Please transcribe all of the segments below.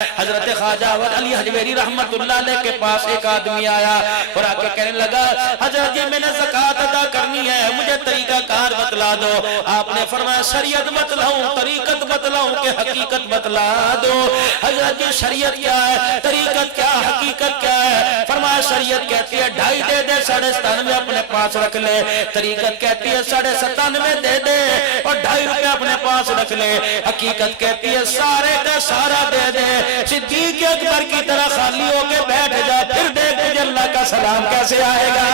حضرت خواجہ علی حجویری رحمت اللہ علیہ کے پاس ایک آدمی آیا اور آ کے کہنے لگا حضرت جی میں نے زکوٰۃ ادا کرنی ہے، مجھے طریقہ کار بتلا دو۔ آپ نے فرمایا شریعت بتلاؤں، طریقت بتلاؤں کہ حقیقت بتلا دو؟ حضرت جی شریعت کیا ہے، طریقت کیا، حقیقت کیا ہے؟ فرمایا شریعت کہتی ہے 2.5 دے دے، 97.5 اپنے پاس رکھ لے۔ طریقت کہتی ہے 97.5 دے دے اور 2.5 روپے اپنے پاس رکھ لے۔ حقیقت کہتی ہے سارے کا سارا دے دے، صدیق اکبر کی طرح خالی ہو کے بیٹھ جا، پھر دیکھ تجھے اللہ کا سلام کیسے آئے گا۔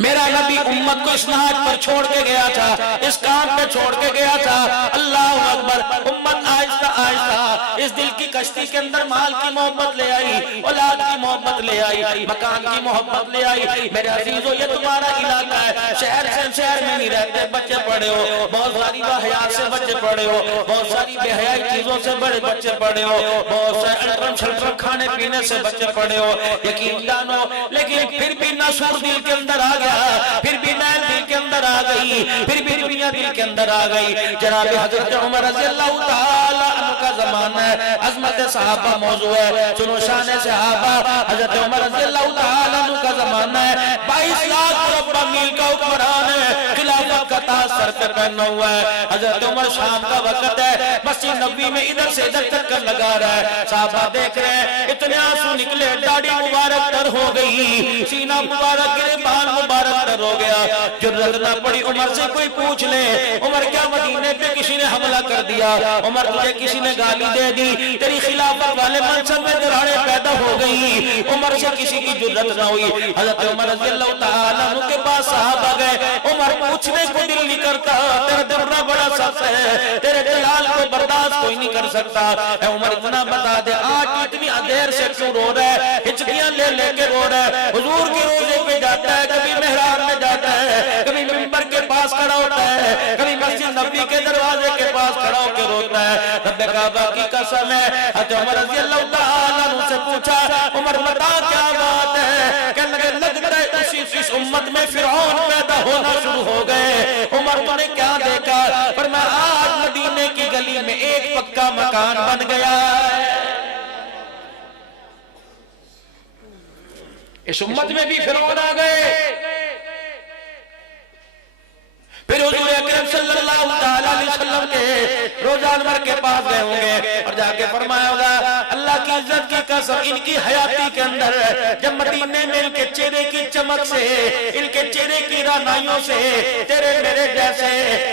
میرا نبی امت کو اس نہج پر چھوڑ کے گیا تھا، اس کام پہ چھوڑ کے گیا تھا۔ اللہ اکبر، امت آہستہ آہستہ اس دل کی کشتی کے اندر مال کی محبت لے آئی، اولاد کی محبت لے آئی، مکان کی محبت لے آئی۔ میرے عزیزو یہ تمہارا علاقہ ہے، شہر سے شہر میں نہیں رہتے، بچے پڑے ہو، بہت ساری حیات سے بچے پڑے ہو، بہت ساری بے حیائی چیزوں سے بڑے بچے پڑے ہو، بہت سارے الٹرم شلٹرم کھانے پینے سے بچے پڑے ہو، یقین جانو، لیکن پھر بھی نصور دل کے اندر آ گیا، پھر بھی نیل دل کے اندر آ گئی، پھر بھی دنیا دل کے اندر آ گئی۔ جناب حضرت عمر رضی اللہ تعالی عنہ کا زمانہ ہے، عظمت صحابہ موضوع ہے، سنو شان صحابہ۔ حضرت عمر رضی اللہ تعالی عنہ کا زمانہ ہے، 22 لاکھ مربع میل کا حکمران ہے، خلافت کا تاج سر پہ پہنا ہوا ہے۔ حضرت عمر شام کا وقت ہے، مسجد نبوی میں ادھر سے ادھر چکر لگا رہا ہے، صحابہ دیکھ رہے ہیں، اتنے آنسو نکلے، داڑھی مبارک تر ہو گئی، سینہ مبارک گرے، بال مبارک تر ہو گیا۔ جرأت نہ پڑی عمر سے کوئی پوچھ لے، عمر کیا مدینے پہ کسی نے حملہ کر دیا؟ عمر تجھے کسی نے گالی دے دی؟ تیری خلافت والے منصب میں دراڑیں پیدا ہو گئی؟ عمر سے کسی کی جرأت نہ ہوئی۔ حضرت عمر رضی اللہ تعالیٰ عنہ کے پاس صحابہ گئے، عمر پوچھنے کو دل نہیں کرتا، تیرا درنا بڑا سخت ہے، تیرے جلال کو برداشت کوئی نہیں کر سکتا۔ اے عمر اتنا بتا دے آج اتنی دیر سے کیوں رو رہا ہے؟ ہچکیاں لے لے کے رو رہا ہے، حضور کی روزے پہ جاتا ہے، کبھی محراب میں جاتا ہے، کبھی منبر کے پاس کھڑا ہوتا ہے، کبھی مسجد نبی کے دروازے کے پاس کھڑا ہو کے روتا ہے۔ رب کعبہ کی قسم ہے، حضرت عمر رضی اللہ تعالیٰ عنہ سے پوچھا عمر بتا کیا بات ہے؟ کہنے لگے لگتا ہے اس امت میں فرعون پیدا ہونا شروع ہو گئے۔ عمر تو نے کیا دیکھا؟ فرمایا آج مدینے کی گلی میں ایک پکا مکان بن گیا ہے۔ اس امت میں بھی فرعون آ گئے۔ پھر حضور اکرم صلی اللہ تعالیٰ علیہ وسلم کے روزہ انور کے پاس گئے ہوں گے اور جا کے فرمایا ہوگا اللہ کی عزت کی قسم ان کی حیاتی کے اندر جب مدینے میں ان کے چہرے کی چمک سے، ان کے چہرے کی رانائیوں سے تیرے میرے جیسے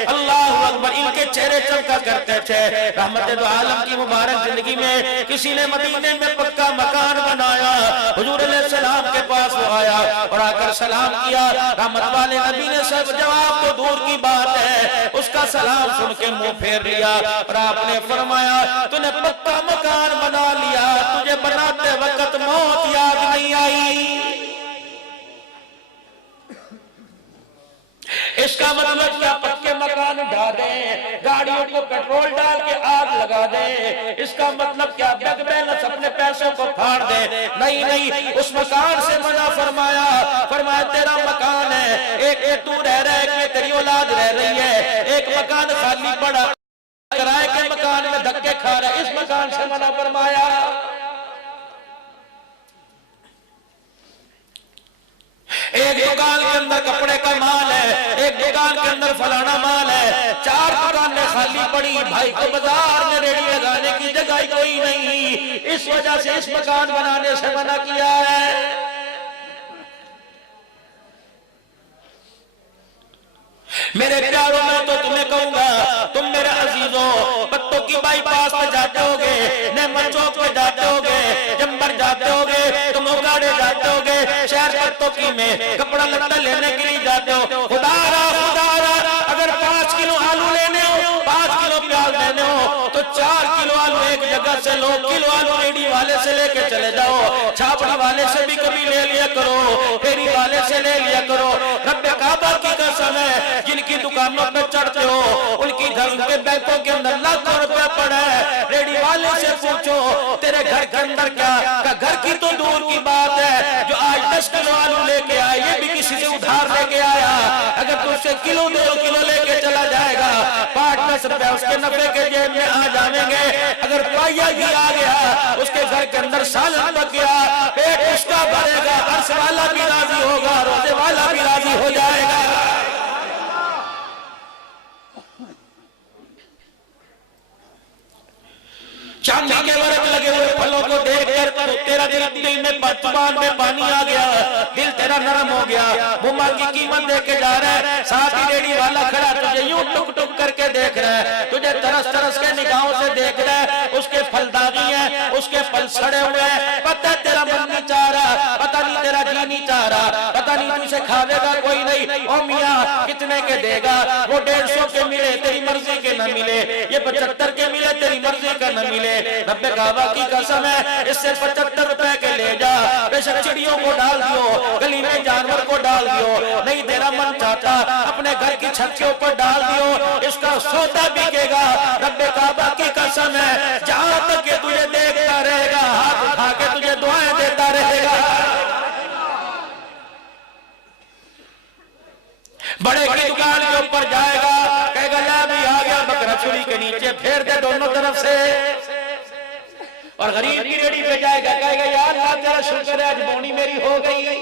اللہ اکبر ان کے چہرے چمکا کرتے تھے۔ رحمت دو عالم کی مبارک زندگی میں کسی نے مدینے میں پکا مکان بنایا، حضور علیہ السلام کے پاس وہ آیا اور آ کر سلام کیا۔ رحمت والے نبی نے سب جواب تو دور کی بات ہے، اس کا سلام سن کے منہ پھیر لیا اور آپ نے فرمایا تو نے پکا مکان بنا لیا، تجھے بناتے وقت موت یاد نہیں آئی؟ اس کا مطلب کیا پکے مکان ڈھا دیں، گاڑیوں کو پیٹرول ڈال کے آگ لگا دیں؟ اس کا مطلب کیا بینک بیلنس اپنے پیسوں کو پھاڑ دیں؟ نہیں نہیں، اس مکان سے منع فرمایا، فرمایا تیرا مکان ہے، ایک تو رہ رہا ہے، ایک تیری اولاد رہ رہی ہے، ایک مکان خالی پڑا کرائے کے مکان میں دھکے کھا رہا ہے، اس مکان سے منع فرمایا۔ ایک دکان کے اندر کپڑے کا مال ہے، ایک دکان کے اندر فلانا مال ہے، 4 دکانیں خالی پڑی، بھائی کو بازار میں ریڑھی لگانے کی جگہ کوئی نہیں، اس وجہ سے اس مکان بنانے سے منع کیا ہے۔ میرے پیاروں میں تو تمہیں کہوں گا تم میرے عزیزوں پتوں کی بائی پاس پہ جاتے ہوگے، نعمت چوک پہ جاتے ہوگے، جمبر جاتے ہوگے، تم اگاڑے جاتے ہوگے، شہر پتوں کی میں کپڑا لتا لینے کے لیے جاتے ہو، خدا را اگر 5 کلو آلو لینے ہو، 5 کلو پیاز لینے ہو تو 4 کلو آلو ایک جگہ سے لو، کلو آلو ریڈی والے سے لے کے چلے جاؤ، چھاپڑی والے سے بھی کبھی لے لیا کرو، پھیری والے سے لے لیا کرو۔ رب کعبہ کی قسم ہے جن کی دکانوں پہ چڑھتے ہو ان کی گھر کے بینکوں کے اندر لاکھوں روپے پڑے، ریڈی والے سے پوچھو تیرے گھر کے اندر کیا، کہ گھر کی تو دور کی بات ہے، جو آج 10 کلو آلو لے کے آئے یہ بھی کسی سے ادھار لے کے آیا، اگر تو اسے کلو 2 کلو لے کے چلا جائے گا 5-10 روپے اس کے نفع کے جیب میں آ جائیں گے، اگر پائیا ہی آ گیا اس کے گھر کے اندر سالن پک گیا پیٹ اس کا بھرے گا، عرش والا بھی راضی ہوگا، روزے والا بھی راضی ہو جائے گا۔ چاندی کے ورق لگے ہوئے پھلوں کو دیکھ کر تو تیرا دل میں زبان میں پانی آ گیا، دل تیرا نرم ہو گیا، وہ ماں کی قیمت دے کے جا رہا ہے، ساتھ ہی ریڑھی والا کھڑا تجھے یوں ٹک ٹک کر کے دیکھ رہا ہے، تجھے ترس ترس کے نگاہوں سے دیکھ رہا ہے، اس کے پھل داغی ہیں، اس کے پھل سڑے ہوئے ہیں، پتہ تیرا من نہیں چاہ رہا، پتہ نہیں تیرا جی نہیں چاہ رہا، پتہ نہیں تجھے کھاوے گا کوئی نہیں، او میاں کتنے کے دے گا، وہ 150 کے ملے تیری مرضی کے نہ ملے، یہ 75 کے ملے تیری مرضی کا نہ ملے، رب کعبہ کی قسم ہے اس سے 75 روپے کے لے جا، بے شک چڑیوں کو ڈال دیو، گلی میں جانور کو ڈال دیو، نہیں تیرا من چاہتا اپنے گھر کی چھت کے اوپر ڈال دیو، اس کا سودا بکے گا، رب کعبہ کی قسم ہے جہاں تک کہ تجھے دیکھتا رہے گا، ہاتھ اٹھا کے تجھے دعائیں دیتا رہے گا۔ بڑے کی دکان کے اوپر جائے گا، کہے گا لا بھی آ گیا بکرا چوری کے نیچے پھیر دے دونوں طرف سے، اور غریب کی ریڑھی پہ جائے گا، کہے گا یا اللہ تیرا شکر ہے آج بونی میری ہو گئی۔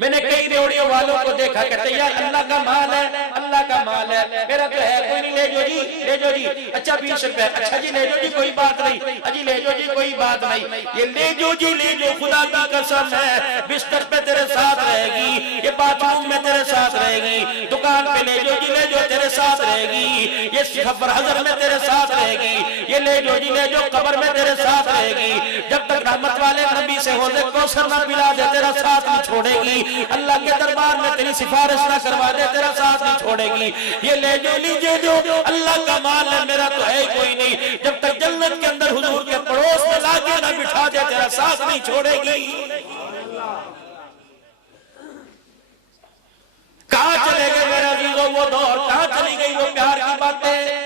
میں نے کئی ریوڑیوں والوں کو دیکھا کہتے ہیں یار اللہ کا مال ہے، اللہ کا مال ہے، میرا تو ہے کوئی نہیں، لے جو جی لے جو جی، اچھا 20 روپے، اچھا جی لے جو جی کوئی بات نہیں، اجی لے جو جی کوئی بات نہیں، یہ لے جو جی لے جو خدا کی قسم ہے بستر پہ تیرے ساتھ رہے گی، یہ باتھ روم میں تیرے ساتھ رہے گی، دکان پہ لے جو جی لے جو تیرے ساتھ رہے گی، یہ خبر حضر میں تیرے ساتھ رہے گی، یہ لے جو جی لے جو قبر میں تیرے ساتھ رہے گی، جب تک رحمت والے نبی سے حوض کوثر نہ پلا دے تیرا ساتھ نہیں چھوڑے گی، اللہ کے دربار میں تیری سفارش نہ کروا دے تیرا ساتھ نہیں چھوڑے گی، یہ لے جو لیجے جو اللہ کا مال ہے میرا تو ہے کوئی نہیں، جب تک جنت کے اندر حضور کے پڑوس میں لا کے نہ بٹھا دے تیرا ساتھ نہیں چھوڑے گی۔ کہاں چلے گئے میرے عزیزوں وہ دور، کہاں چلی گئی وہ پیار کی باتیں،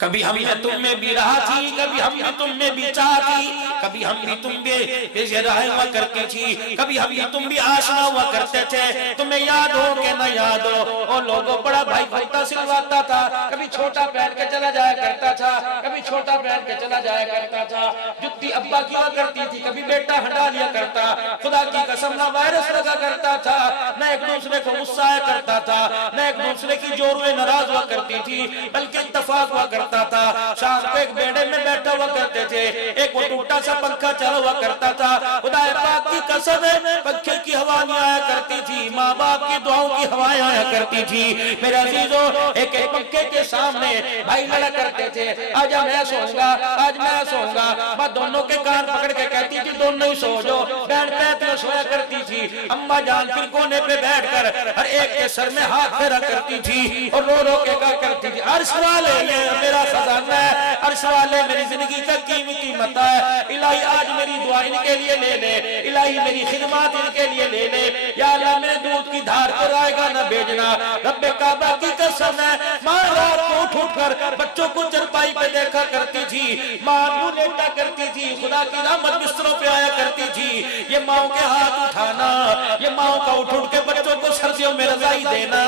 کبھی ہم نے تم میں بھی رہا تھی، کبھی ہم نے تم میں بھی چاہ تھی، کبھی ہم بھی تم بے راہ ہوا کرتی تھی، کبھی ہم بھی تم بھی آشنا ہوا کرتے تھے، تمہیں یاد ہو کہ نہ یاد ہو، اور لوگوں بڑا بھائی کرتا سلواتا تھا، کبھی چھوٹا پہن کے چلا جایا کرتا تھا، کبھی چھوٹا پہن کے چلا جایا کرتا تھا، جتی ابا کی ہوا کرتی تھی، کبھی بیٹا ہٹا لیا کرتا، خدا کی قسم نہ وائرس لگا کرتا تھا، نہ ایک دوسرے کو غصہ آیا کرتا تھا، نہ ایک دوسرے کی جورویں ناراض ہوا کرتی تھی، بلکہ اتفاق ہوا کرتا تھا، شام کو ایک بیڑے میں بیٹھا ہوا کرتے تھے، ایک وہ ٹوٹا سا پنکھا چلا ہوا کرتا تھا، خدا پاک کی قسم ہے پنکھے کی ہوائیں آیا کرتی تھی، ماں باپ کی دعاؤں کی ہوائیں آیا کرتی تھی، میرے عزیزوں ایک ایک پنکھے کے سامنے بھائی لڑا کرتے تھے، آج میں سوؤں گا آج میں سوؤں گا، ماں دونوں کے کان پکڑ کے کہتی تھی دونوں ہی سو جو، بہن پیت میں سویا کرتی تھی، اماں جان پھر کونے پہ بیٹھ کر ہر ایک کے سر میں ہاتھ پھیرا کرتی تھی اور رو رو کے کہا کرتی تھی عرش والے یہ میرا خزانہ ہے، عرش والے میری زندگی کا قیمتی متاع ہے، الہی آج میری دعا ان کے لیے لے لے، الہی میری خدمات ان کے لیے لے لے، یا اللہ میرے دودھ کی دھار پر آئے گا نہ بھیجنا، رب کعبہ کی قسم ہے ماں رات کو اٹھ اٹھ کر بچوں کو چرپائی پہ دیکھا کرتی تھی، ماں یوں لیٹا کرتی تھی، خدا کی رحمت بستروں پہ آیا کرتی تھی، یہ ماؤں کے ہاتھ اٹھانا، یہ ماؤں کا اٹھ اٹھ کے بچوں کو سردیوں میں رضائی دینا،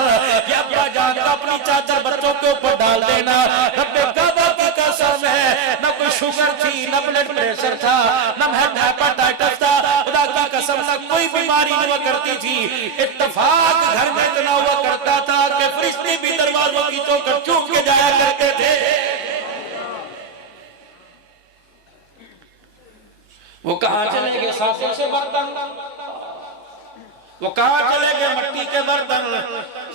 یہ ابا جان کا اپنی چادر بچوں کے اوپر ڈال دینا، رب کعبہ کی قسم ہے نہ کوئی شوگر تھی نہ بلڈ پریشر تھا نہ ہیپاٹائٹس تھا، خدا کی قسم نہ کوئی بیماری ہوا کرتی تھی، اتفاق گھر میں اتنا ہوا کرتا تھا کہ فرشتے بھی دروازوں کی چوکر چوم کے جایا کرتے تھے۔ وہ کہاں چلے گئے ساتھوں سے برتن، وہ کہاں چلے گئے مٹی کے برتن،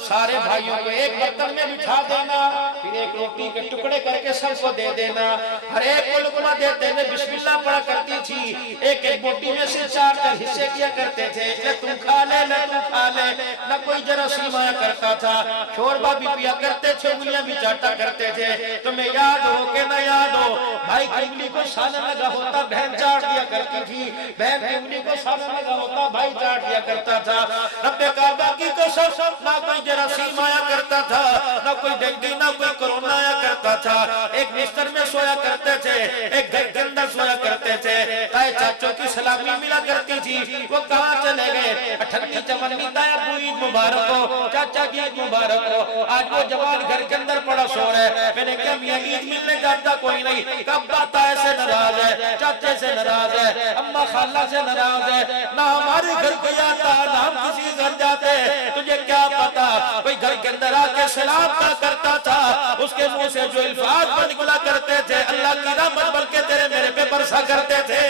سارے بھائیوں کو ایک برتن میں بٹھا دینا، پھر ایک روٹی کے ٹکڑے کر کے سب کو دے دینا، ہر ایک کو لقمہ دیتے ہوئے بسم اللہ پڑھا کرتی تھی، ایک ایک بوٹی میں سے 4 کر حصے کیا کرتے تھے، نہ تم کھا لے نہ تم کھا لے، نہ کوئی جراثیم آیا کرتا تھا، شوربہ بھی پیا کرتے تھے، انگلیاں بھی چاٹا کرتے تھے، تمہیں یاد ہو کہ نہ یاد ہو، بھائی کی انگلی کو سالن لگا ہوتا بہن چاٹ دیا کرتی تھی، بہن کی انگلی کو سالن لگا ہوتا بھائی چاٹ دیا کرتا تھا، تھا. رب کعبہ کی قسم نہ کوئی جراثیم آیا کرتا تھا, نہ کوئی ڈینگی, نہ کوئی کرونا آیا کرتا تھا. ایک بستر میں سویا کرتے تھے, ایک گھر کے اندر سویا کرتے تھے. تائے چاچوں کی سلامی ملا کرتی تھی, وہ کہاں چلے گئے؟ 28 چمنی تائے ابو عید مبارک ہو, چاچا کی عید مبارک ہو. آج وہ جوان گھر کے اندر پڑا سو رہا ہے. میں نے کہا میاں عید ملنے جاتا کوئی نہیں. کعبہ تائے سے ناراض ہے, چاچے سے ناراض ہے, اماں خالہ سے ناراض ہے. نہ ہمارے گھر کوئی آتا, نہ ہم کسی گھر جاتے. تجھے کیا پتا کوئی گھر کے اندر آ کے سلام نہ کرتا تھا, اس کے منہ سے جو الفاظ نکلا کرتے تھے اللہ کی رحمت بلکہ تیرے میرے پہ برسا کرتے تھے.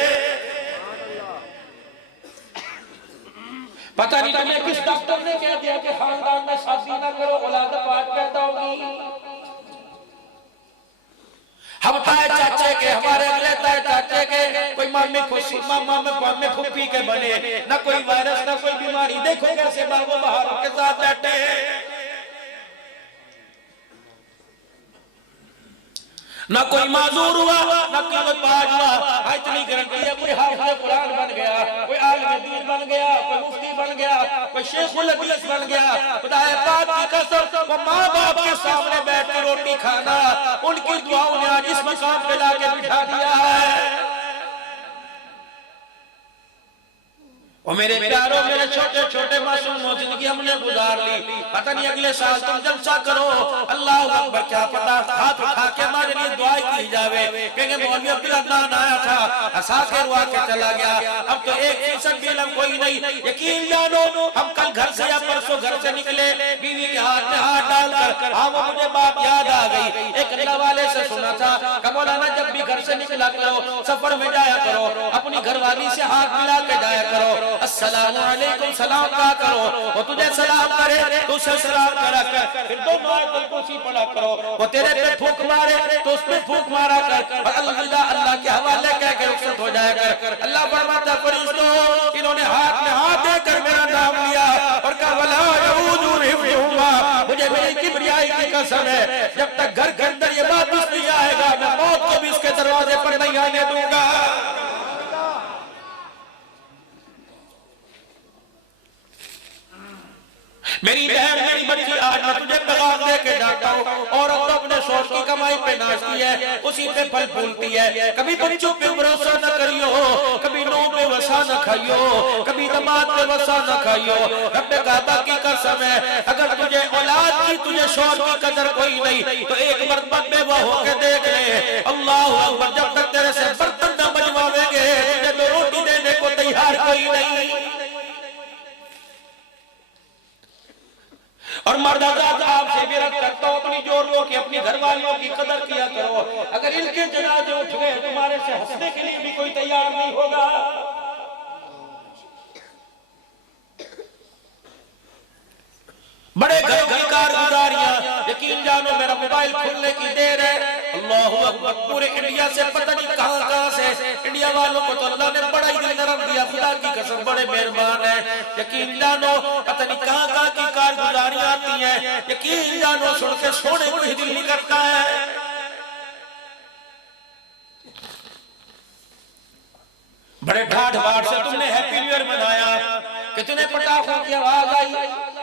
پتہ نہیں تمہیں کس ڈاکٹر نے کہہ دیا کہ خاندان میں شادی نہ کرو, اولاد پاک پیدا ہوگی. ہم تائے چاچے کے, ہمارے اگلے تائے چاچے کے کوئی مامی خوشی مامی پھوپھی کے بنے, نہ کوئی وائرس نہ کوئی بیماری. دیکھو کیسے باغ و بہاروں کے ساتھ بیٹھے ہیں. نہ کوئی معذور ہوا, نہ کوئی پاج ہوا. اتنی گارنٹی ہے کوئی حافظ قرآن بن گیا, کوئی عالم دین بن گیا, کوئی مفتی بن گیا, کوئی شیخ الحدیث بن گیا. خدا پاک کی قسم وہ ماں باپ کے سامنے بیٹھ کے روٹی کھانا, ان کی دعاؤں نے آج اس مقام پہ لا کے بٹھا دیا ہے. اور میرے پیاروں, میرے چھوٹے چھوٹے معصوموں, زندگی ہم نے گزار لی. پتہ نہیں اگلے سال تم جلسہ کرو, اللہ اکبر, کیا پتا ہاتھ اٹھا کے ہمارے لیے دعائیں کی جاوے. کہیں مولوی عبدالعدنان آیا تھا, ہنسا کے روا کے چلا گیا. اب تو 1% بھی علم کوئی نہیں. یقین جانو ہم کل گھر سے یا پرسوں گھر سے نکلے, بیوی کے ہاتھ میں ہاتھ ڈال کر ہاں وہ مجھے بات یاد آ گئی. ایک اللہ والے سے سنا تھا کہ مولانا جب بھی گھر سے نکلا کرو, سفر میں جایا کرو, اپنی گھر والی سے ہاتھ ملا کے جایا کرو. السلام علیکم سلام کہا کرو, وہ تجھے سلام کرے تو اسے سلام کرا کر. پھر دو آیت الکرسی پڑھا کرو, وہ تیرے پہ پھونک مارے تو اس پہ پھونک مارا کر, اور اللہ اللہ کے حوالے کہہ کے رخصت ہو جایا کر. اللہ فرماتا فرشتوں, انہوں نے ہاتھ میں ہاتھ دے کر میرا نام لیا اور کہا ولا یعود حفظہما, مجھے میری کبریائی کی قسم ہے جب تک گھر کے اندر یہ واپس نہیں آئے گا میں موت کو بھی اس کے دروازے پر نہیں آنے دوں گا. میری بہن, میری بچی, آج میں تجھے پیغام دے کے جاتا ہوں. اور اب اپنے شوہر کی کمائی پہ ناچتی ہے, اسی پہ پھل پھولتی ہے. کبھی بچوں پہ بھروسہ نہ کریو, کبھی نو پہ وسا نہ کھائیو, کبھی دماد پہ وسا نہ کھائیو. رب کعبہ کی قسم ہے اگر تجھے اولاد کی, تجھے شوہر کی قدر کوئی نہیں تو ایک مرتبہ بیوہ ہو کے دیکھ لے. اللہ اکبر, جب تک تیرے سے برتن نہ بجواویں گے تجھے تو روٹی دینے کو تیار کوئی نہیں. اور مرد حضرات آپ سے بھی رکھ کرتا ہوں, اپنی جوڑوں کی, اپنی گھر والیوں کی قدر کیا کرو. اگر ان کے جنازے اٹھ گئے تمہارے سے ہنسنے کے لیے بھی کوئی تیار نہیں ہوگا. بڑے گھروں کی کارگزاریاں, یقین جانو میرا موبائل کھلنے کی دیر ہے. اللہ اکبر, پورے انڈیا سے پتہ نہیں کہاں سے, انڈیا والوں کو تو اللہ نے بڑا ہی دل نرم دیا, خدا کی قسم بڑے مہربان ہیں. یقین جانو پتہ نہیں کہاں کی کارگزاریاں آتی ہیں, یقین جانو سن کے سونے کو ہی دل نہیں کرتا ہے. بڑے ڈھاٹ بھاٹ سے تم نے ہیپی نیو ایئر منایا, کتنے پٹاخوں کی آواز آئی.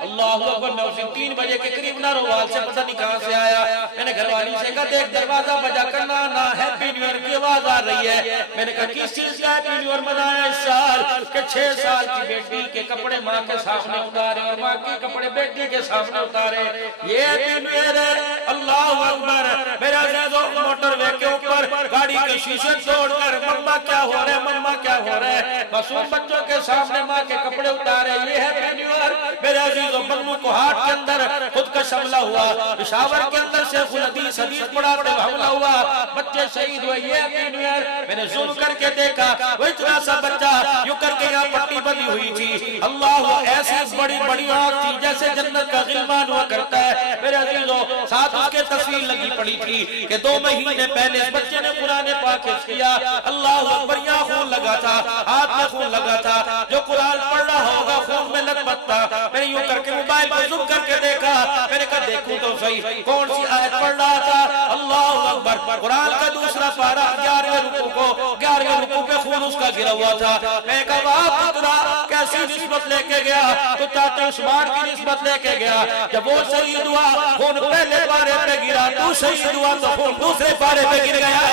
اللہ اکبر, میں اسے 3 بجے کے قریب ناروال سے پتہ نہیں کہاں سے آیا. میں نے گھر والی سے کہا دیکھ دروازہ بجا کرنا نا, ہیپی نیو ایئر کی آواز آ رہی ہے. میں نے کہا کس چیز کا ہیپی نیو ایئر منایا اس سال؟ کہ 6 سال کی بیٹی کے کپڑے ماں کے سامنے اتارے اور ماں کے کپڑے بیٹی کے سامنے اتارے, یہ ہیپی نیو ایئر ہے. اللہ اکبر, میرے عزیزوں, موٹر وے کے اوپر گاڑی کے شیشے توڑ کر مما کیا ہو رہا ہے, مما کیا ہو رہا ہے, معصوم بچوں کے سامنے ماں کے کپڑے اتارے, یہ ہیپی نیو ایئر. میرے عزیزوں, بنو کو ہاتھ کے اندر خود کا حملہ ہوا, پشاور کے اندر شیخ الحدیث حدیث پڑھاتے حملہ ہوا, بچے شہید ہوئے, یہ ہیپی نیو ایئر. میں نے زوم کر کے دیکھا, وہ اتنا سا بچہ یوں کر کے یہاں پٹی بندی ہوئی تھی. اللہ, ایسی بڑی بڑی آنکھ تھی جیسے جنت کا غلمان ہوا کرتا ہے. میرے عزیزوں, ساتھ اس کے تصویر لگی پڑی تھی کہ 2 مہینے پہلے اس بچے نے قرآن پاک حفظ کیا. اللہ اکبر, یہاں خون لگا تھا, ہاتھ میں خون لگا تھا, جو قرآن پڑھ رہا ہوگا خون میں لطمت تھا. میں نے یوں کر کے موبائل پر زوم کر کے دیکھا, میں نے کہا دیکھوں تو صحیح کون سی آیت پڑھ رہا تھا. اللہ اکبر, قرآن کا دوسرا پارہ 11ویں رکوع پہ خون اس کا گرا ہوا تھا. میں کہا واہ پترا کیسی نسبت لے کے گیا, تو چاچا عثمان کی نسبت لے کے گیا. جب وہ شہید ہوا خون پہلے پارے پہ گرا, تو شہید ہوا تو خون دوسرے پارے پہ گر گیا.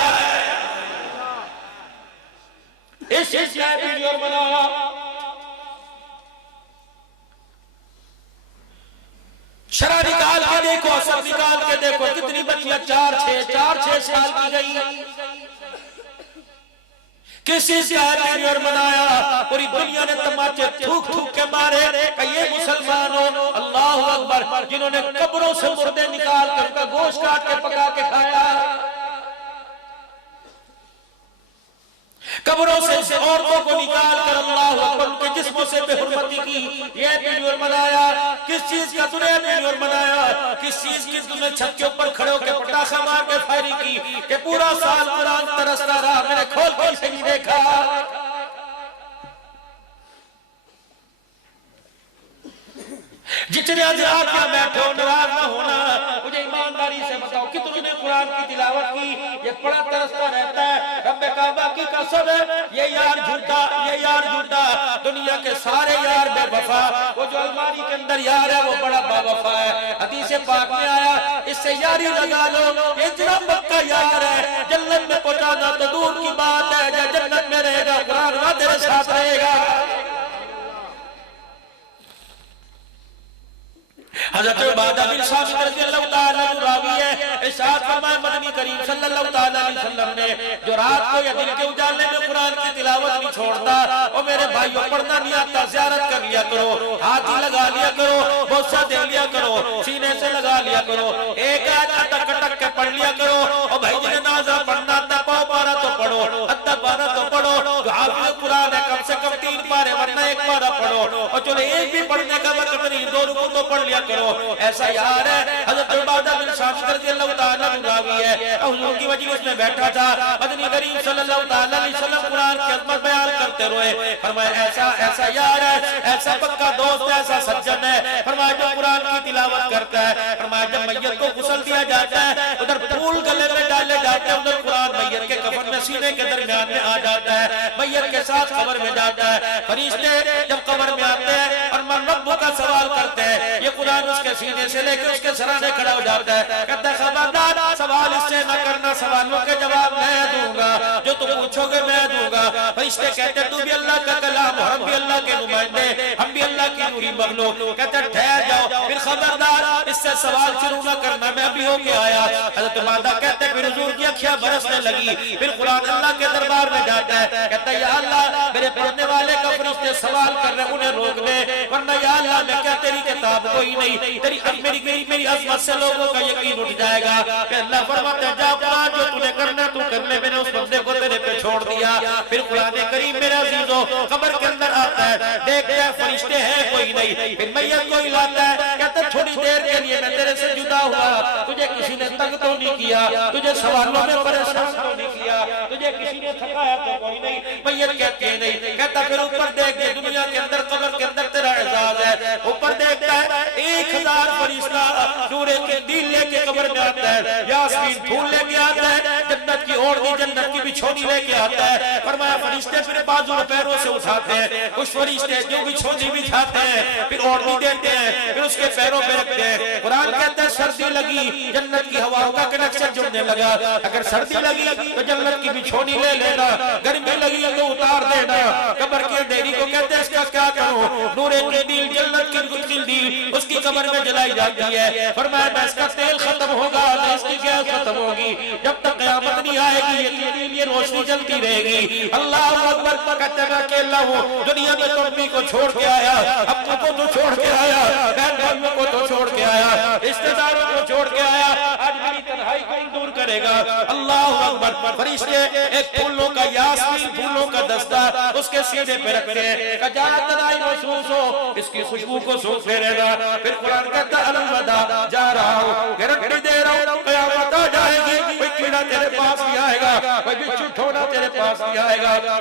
اس چیز کا ویڈیو بنایا. شرح نکال کے دیکھو, اثر نکال کے دیکھو, کتنی بچیاں 4-6 سال کی گئی. کسی سے ویڈیو بنایا, پوری دنیا نے تماچے تھوک کے مارے کہ یہ مسلمانوں اللہ اکبر جنہوں نے قبروں سے مردے نکال کر ان کا گوشت کاٹ کے پکا کے کھایا, قبروں سے عورتوں کو نکال کر اللہ اکبر ان کے جسموں سے بے حرمتی کی. یہ ویڈیو بنایا. کس چیز کا تُنے ویڈیو بنایا, کس چیز کی تُنے چھت کے اوپر کھڑے ہو کے پٹاخہ مار کے فائرنگ کی کہ پورا سال قرآن ترستا رہا, میں نے کھول کے اسے نہیں دیکھا. جتنے حضرات یہاں بیٹھے ہو ناراض نہ ہونا, مجھے ایمانداری سے بتاؤ کتنے نے قرآن کی تلاوت کی, یہ بڑا ترستا رہتا ہے. رب کعبہ کی قسم ہے یہ یار جھوٹا, دنیا کے سارے یار بے وفا, وہ جو الماری کے اندر یار ہے وہ بڑا با وفا ہے. حدیث پاک میں آیا اس سے یاری لگا لو, یہ اتنا پکا یار ہے, جنت میں پہنچانا تو دور کی بات ہے, جنت میں رہے گا قرآن وہاں تیرے ساتھ رہے گا. حضرت عبادہ بن صامت رضی اللہ تعالیٰ عنہ راوی ہے, ارشاد فرمائے مدنی کریم صلی اللہ تعالیٰ علیہ وسلم نے جو رات کو یا دن کے اجالے میں قرآن کی تلاوت نہیں چھوڑتا, اور میرے بھائیوں پڑھنا نہیں آتا زیارت کر لیا کرو, ہاتھ ہی لگا لیا کرو, بوسہ دے لیا کرو, سینے سے لگا لیا کرو, ایک آیت اٹک اٹک کے پڑھ لیا کرو. اور بھائی جنہیں نازہ پڑھنا آتا پاؤ پارا تو پڑھو, ادھا پارا تو پڑھو, جو حافظ قرآن ہے کم سے کم 3 پارے ورنہ 1 پارا پڑھو, اور چلے ایک بھی پڑھنے کا وقت نہیں 2 رکوع تو پڑھ لیا کرو. ایسا یار ہے حضرت عبادہ بن صامت رضی اللہ تعالیٰ عنہ راوی ہے, حضور کی مجلس میں بیٹھا تھا, مدنی کریم صلی اللہ تعالیٰ علیہ وسلم قرآن کی عظمت بیان کرتے روئے. فرمایا ایسا یار ہے, ایسا پکا دوست ہے, ایسا سجن ہے, فرمایا جو قرآن کی تلاوت کرتا ہے. فرمایا جب میت کو غسل دیا جاتا ہے ادھر پھول گلے میں ڈالے جاتے ہیں, ادھر قرآن میت کے کفن میں سینے کے درمیان میں آ جاتا ہے, میت کے ساتھ قبر میں جاتا ہے. فرشتے جب قبر میں آتے ہیں اور من رب کا سوال کرتے ہیں, یہ قرآن اس کے سینے سے لے کے اس کے سرانے کھڑا ہو جاتا ہے, کہتا ہے خبردار سوال اس سے نہ کرنا, سوالوں کے جواب میں دوں گا, جو تم پوچھو گے میں دوں گا. فرشتے کہتے ہیں تو بھی اللہ کا کلام, ہم بھی اللہ کے نمائندے, ہم بھی اللہ کی نوری مخلوق. کہتے ہیں ٹھہر جاؤ, پھر خبردار اس سے سوال شروع نہ کرنا, میں ابھی ہو کے آیا. حضرت عبادہ کہتے ہیں پھر حضور کی اکھیاں برسنے لگی, پھر قرآن اللہ کے دربار میں جاتا ہے, کہتا ہے یا اللہ میرے پڑھنے والے کا فرشتے سوال کر رہے انہیں روک دے, ورنہ یا اللہ میں کیا تیری کتاب کوئی نہیں, میری عظمت سے لوگوں کا یقین اٹھ جائے گا. کہ اللہ فرماتا ہے جا قرآن جو تُنے کرنا تو کر لے, میں نے اس بندے کو تیرے پہ چھوڑ دیا. پھر قرآن کریم میرے عزیزوں قبر کے اندر آتا ہے, دیکھتے ہیں فرشتے ہیں کوئی نہیں, پھر میت کو ہلاتا ہے, کہتا ہے تھوڑی دیر کے لیے میں تیرے سے جدا ہوا, تجھے کسی نے تنگ تو نہیں کیا, تجھے سوالوں میں پریشان تو نہیں کیا, تجھے کسی نے تھکایا تو کوئی نہیں. میت کہتی ہے نہیں, کہتا پھر اوپر دیکھ دے دنیا کے اندر قبر کے اندر تیرا اعزاز ہے. اوپر دیکھتا ہے 1000 فرشتہ نورے کے دل لے کے قبر میں آتا ہے, یاسمین پھول لے کے آتا ہے, جنت کی اوڑھنی جنت کی بچھونی لے کے آتا ہے. فرمایا فرشتے پھر بازو پیروں سے اٹھاتے ہیں, کچھ فرشتے جو بچھونی بچھاتے ہیں پھر اوڑھنی دیتے ہیں, پھر اس کے پیروں پہ رکھتے ہیں. قرآن کہتا ہے سردی لگی جنت کی ہواؤں کا کنیکشن جڑنے لگا, اگر سردی لگی تو جنت کی بچھونی لے لینا, گرمی لگی تو اتار دینا. قبر کی اندھیری کو کہتے ہیں اس کا کیا کروں, نورے کی دل جنت کی گل دل اس کی قبر میں جلائی جاتی ہے. فرمایا میں اس کا تیل ختم ہوگا, اس کی گیس ختم ہوگی, جب تک قیامت نہیں آئے گی یہ روشنی جلتی رہے گی. اللہ اکبر. کہتے ہیں کہ اللہ وہ دنیا میں تو امی کو چھوڑ کے آیا, ابو کو تو چھوڑ کے آیا, بہن بھائیوں کو تو چھوڑ کے آیا, رشتہ داروں کو چھوڑ کے آیا, آج میری تنہائی کو دور کرے گا. اللہ اکبر. فرشتے ایک پھولوں کا یاسمین پھولوں کا دستہ اس کے سینے پہ رکھتے ہیں, کجا تنہائی محسوس ہو اس کی خوشبو کو سونپتے رہنا. پھر قرآن کہتا ہے الوداع جا رہا ہوں, گارنٹی دے رہا ہوں قیامت آ جائے گی, کوئی کیڑا تیرے پاس نہیں آئے گا, کوئی بچھو ٹھونا تیرے پاس نہیں آئے گا.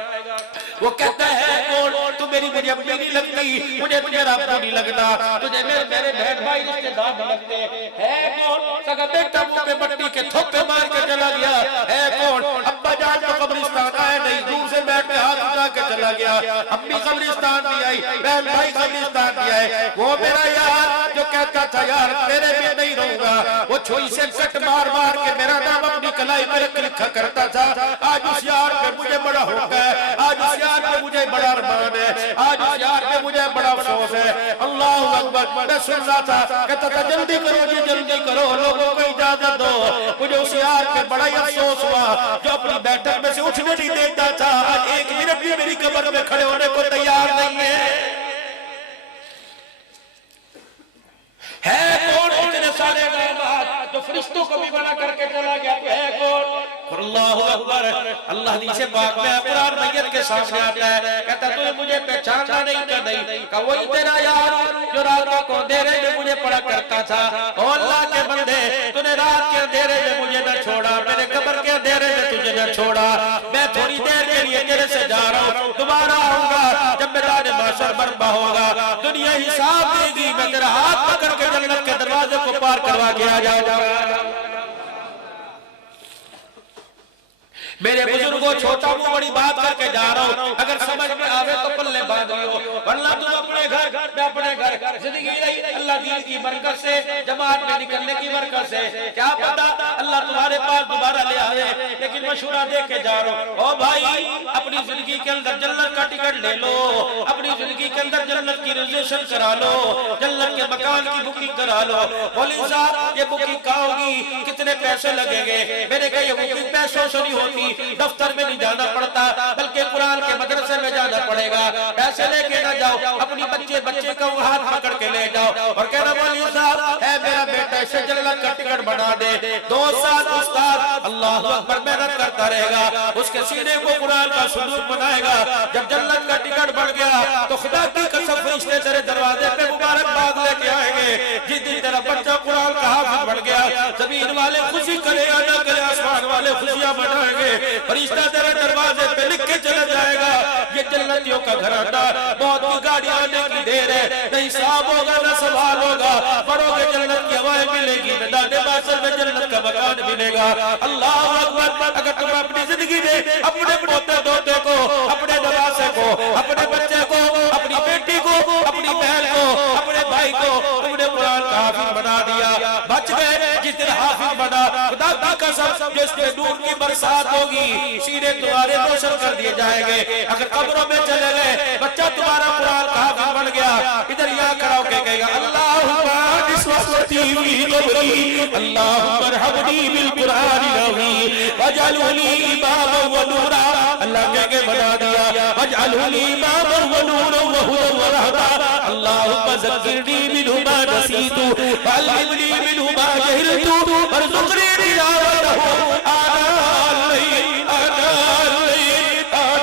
وہ کہتا ہے کون, تو میری مجھے اپنی نہیں لگتی, مجھے تجھے رب کو نہیں لگتا, تجھے میرے بہن بھائی رشتے دار نہیں لگتے, ہے کون سگا بیٹا منہ پہ مٹی کے تھوپے مار کے چلا گیا, گیا, امی قبرستان بھی آئی, بہن بھائی قبرستان بھی آئے. وہ میرا یار جو کہتا تھا یار تیرے بھی نہیں رہوں گا, وہ چھوئی سے کٹ مار مار کے میرا نام اپنی کلائی پر لکھا کرتا تھا, آج اس یار پہ مجھے بڑا حق ہے, آج اس یار پہ مجھے بڑا ارمان ہے, آج اس یار پہ مجھے بڑا افسوس ہے. اللہ اکبر. میں سن رہا تھا, کہتا تھا جلدی کرو جی جلدی کرو, لوگوں کو اجازت دو. مجھے اس یار پہ بڑا ہی افسوس ہوا جو اپنی بیٹھک میں سے اٹھنے نہیں دیتا تھا, آج ایک منٹ بھی میری قبر میں کھڑے ہونے کو تیار نہیں ہے. ہے کون اتنے سارے غیبات جو فرشتوں کو بھی بنا کر کے چلا گیا, تو ہے کون؟ اللہ اکبر. اللہ حدیث پاک میں قرآن میت کے سامنے آتا ہے, کہتا تو مجھے پہچانا نہیں کہ نہیں, کہ وہی تیرا یار جو راتوں کو اندھیرے میں مجھے پڑا کرتا تھا. او اللہ کے بندے, تو نے رات کے اندھیرے میں مجھے نہ چھوڑا, میرے قبر کے اندھیرے میں تجھے نہ چھوڑا. میں تھوڑی دیر کے لیے تیرے سے جا رہا ہوں, دوبارہ آؤں گا جب میدان محشر برپا ہوگا, دنیا حساب دے گی, میں تیرا ہاتھ پکڑ کے جنت کے دروازے کو پار کروا کے آ جاؤں گا. میرے بزرگوں چھوٹا ہوں بڑی بات کر کے جا رہا ہوں, اگر سمجھ میں آوے تو پلے باندھ لیو, ورنہ تم اپنے گھر میں اپنے گھر زندگی رہی اللہ دین کی برکت سے, جماعت میں نکلنے کی برکت سے, کیا پتا اللہ تمہارے پاس دوبارہ لے آئے. لیکن مشورہ دے کے جا رہا ہوں, او بھائی اپنی زندگی کے اندر جنت کا ٹکٹ لے لو, اپنی زندگی کے اندر جنت کی ریزرویشن کرا لو, جنت کے مکان کی بکنگ کرا لو. مولوی صاحب یہ بکنگ کہاں ہوگی, کتنے پیسے لگیں گے؟ میرے کہا یہ بکنگ پیسوں سے نہیں ہوتی, دفتر میں نہیں جانا پڑتا, بلکہ قرآن کے مدرسے میں جانا پڑے گا. پیسے لے کے نہ جاؤ, اپنی بچے کا وہ ہاتھ پکڑ کے لے جاؤ اور کہنا مولوی صاحب اے میرا بیٹا اسے جنت کا ٹکٹ بنا دے. 2 سال استاد اللہ اکبر محنت کرتا رہے گا, اس کے سینے کو قرآن کا صندوق بنائے گا. جب جنت کا ٹکٹ بن گیا تو خدا کی قسم فرشتے تیرے دروازے پہ مبارکباد لے کے آئیں گے. جس دن تیرا بچہ قرآن کا حافظ بن گیا, زمین والے خوشی کرے یا نہ کرے, آسمان والے خوشیاں منائیں گے. فرشتہ تیرے دروازے پہ لکھ کے چلا جائے گا, یہ جنتیوں کا گھرانا, بہت کی گاڑی آنے کی دیر ہے, نہ حساب ہوگا نہ سوال ہوگا, پڑھو گے جنت کی ہوائیں ملے گی, میدان محشر میں جنت کا مکان ملے گا. اللہ اکبر. اگر تم اپنی زندگی میں اپنے پوتے دوتے کو, اپنے نواسے کو, اپنے بچے کو, اپنی بیٹی کو, اپنی بہن کو, اپنے بھائی کو تم نے قرآن کا حافظ بنا دیا, بچ گئے. جس دن حافظ بنا خدا کی قسم جس پہ نور کی برسات ہوگی, سینے تمہارے روشن کر دیے جائیں گے. اگر قبروں میں چلے گئے, بچہ تمہارا قرآن کا حافظ بن گیا, ادھر یہاں کھڑا ہو کے کہے گا اللہم نسوتی فی قبری, اللہم ارحمنی بالقرآن العظیم واجعلہ لی اماما و نورا. اللہ کہہ کے بنا دیا واجعلہ لی اماما و نورا و ہدی و رحمہ. اللہم ذکرنی منہ ما نسیت وعلمنی منہ ما جہلت وارزقنی تلاوتہ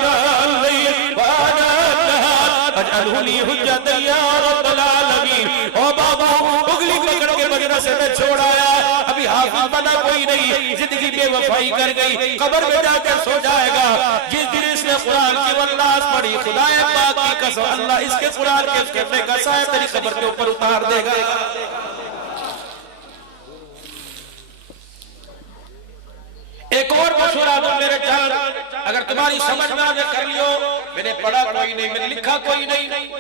آناء الليل وآناء النهار واجعله لي حجة يا رب العالمين. او بابا اگلی پکڑ کے مدرسے میں چھوڑ آیا, ابھی حافظ بنا کوئی نہیں, زندگی بے وفائی کر گئی, قبر میں جا کر سو جائے گا. جس دن اس نے قرآن کی والناس پڑھی, خدا پاک کی قسم اللہ اس کے قرآن کے اس کہنے کا سایہ تیری قبر کے اوپر اتار دے گا. ایک اور مشورہ دو میرے جان, اگر تمہاری سمجھ میں آنے کر لیو, میں نے پڑھا کوئی نہیں, میں نے لکھا کوئی نہیں,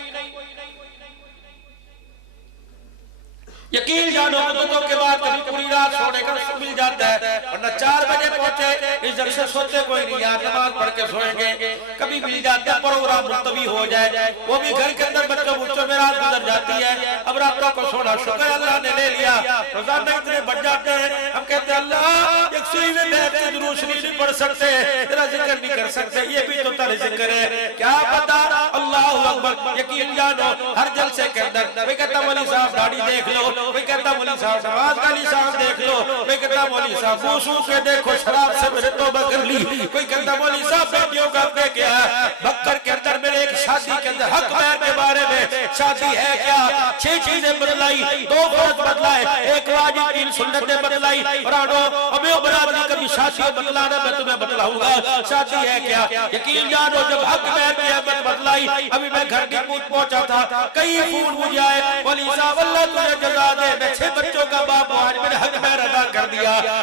یقین جانو مدتوں کے بعد کبھی پوری رات سونے کا مل جاتا ہے, ورنہ 4 بجے پہنچے اس جب سے سوچتے کوئی نہیں یار نماز پڑھ کے سوئیں گے, کبھی مل جاتا ہے پروگرام ملتوی ہو جائے, وہ بھی گھر کے اندر بچوں میں رات گزر جاتی ہے. اب راتوں کو سونا شکر اللہ نے لے لیا, روزانہ اتنے بڑھ جاتے ہیں, ہم کہتے ہیں اللہ ایک سوئی میں بیٹھ کے روشنی نہیں پڑھ سکتے, تیرا ذکر نہیں کر سکتے, یہ بھی تو تیرا ذکر ہے, کیا پتا. اللہ اکبر. یقین جانو ہر جلسے کے اندر کوئی کہتا مولوی صاحب گاڑی دیکھ لو, کوئی کہتا مولوی صاحب نماز کا نشان دیکھ لو, کوئی کہتا مولوی صاحب وضو کے دیکھو شراب سے میں نے توبہ کر لی, کوئی کہتا مولوی صاحب بیٹیوں کا اپنے کیا ہے, بکر کے اندر میرے ایک شادی کے اندر حق بیان کے بارے میں, شادی ہے کیا, 6 چیزیں بدلائی, 2 فرض بدلائے, 1 واجب 3 سنتیں بدلائی. پرانو ہمیں برادری کبھی شادی بدلانا میں تمہیں بتلاؤں گا, شادی ہے کیا. یقین جانو جب حق بیان کی اہمیت بدلائی, ابھی میں گھر کی پوچھ پہنچا تھا, کئی فون مجھے آئے, مولوی صاحب اللہ تجھے جزا دے, میں 6 بچوں کا باپ ہوں, آج میں نے حق بیان ادا کر دیا.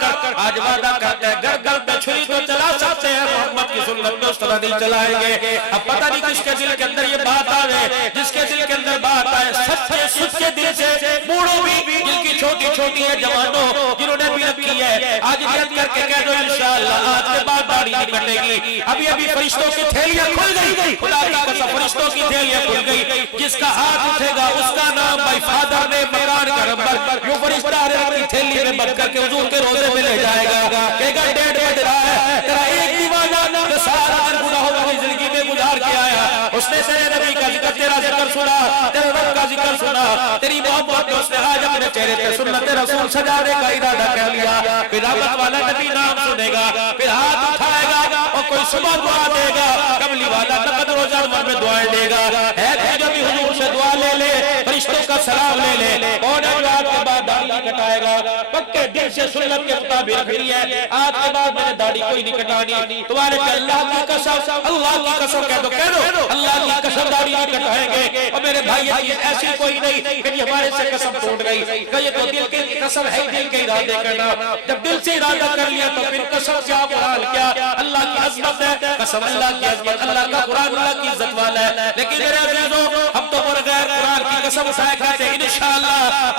کر آج وعدہ کرتے ہیں گھر پہ چھری تو چلا سکتے ہیں محمد کی سنت پہ اس طرح دل چلائیں گے. اب پتہ نہیں کس کے دل کے اندر یہ بات آئے, جس کے دل کے اندر بات آئے سچے سچے دل سے, بوڑھوں بھی جن کی چھوٹی چھوٹی ہے جوانوں جنہوں نے بھی رکھی ہے, آج نیت کر کے کہہ دو انشاءاللہ آج کے بعد داڑھی نہیں کٹے گی. ابھی فرشتوں کی تھیلیاں کھل گئی, خدا کی قسم فرشتوں کی تھیلیاں کھل گئی. جس کا ہاتھ اٹھے گا اس کا نام بھائی فادر نے مہران کا رب یوں فرشتہ کی تھیلی میں بند کر کے حضور کے روزے میں لے جائے گا کہ اگر 1:30 بج رہا ہے تیرا ایک دیوانہ جو سارا دن گناہوں کی زندگی میں گزار کے آیا, اس نے تیرے نبی کا ذکر تیرا ذکر سنا, تیرے رب کا ذکر سنا, تیری محبت میں اس نے آج اپنے چہرے پہ سنت رسول سجانے کا ارادہ کر لیا. پھر رحمت والا نبی نام سنے گا, پھر ہاتھ اٹھائے گا اور کوئی صبح دعا دے گا, کملی والا نقد روزہ عمر میں دعائیں دے گا. ہے کہ جو بھی حضور سے دعا لے لے, فرشتوں کا سلام لے لے, اور آج کے بعد داڑھی نہیں کٹائے گا, پکے دل سے سنت کے مطابق رکھی ہے. آج کے بعد میں نے داڑھی کوئی نہیں کٹانی, تمہارے پہ اللہ کی قسم, اللہ کی قسم کہہ دو اللہ کی قسم داڑھی نہیں کٹائیں گے. اور میرے بھائی یہ ایسی کوئی نہیں کہ ہمارے سے قسم ٹوٹ گئی, کہ یہ تو دل کی قسم ہے, دل کے ارادے کرنا. جب دل سے ارادہ کر لیا تو پھر قسم کیا قرآن کیا, اللہ کی عظمت ہے قسم, اللہ کی عظمت, اللہ کا قرآن اللہ کی عزت والا ہے. لیکن میرے عزیزوں ہم تو بغیر قرآن کی قسم اٹھائے کہتے ہیں انشاءاللہ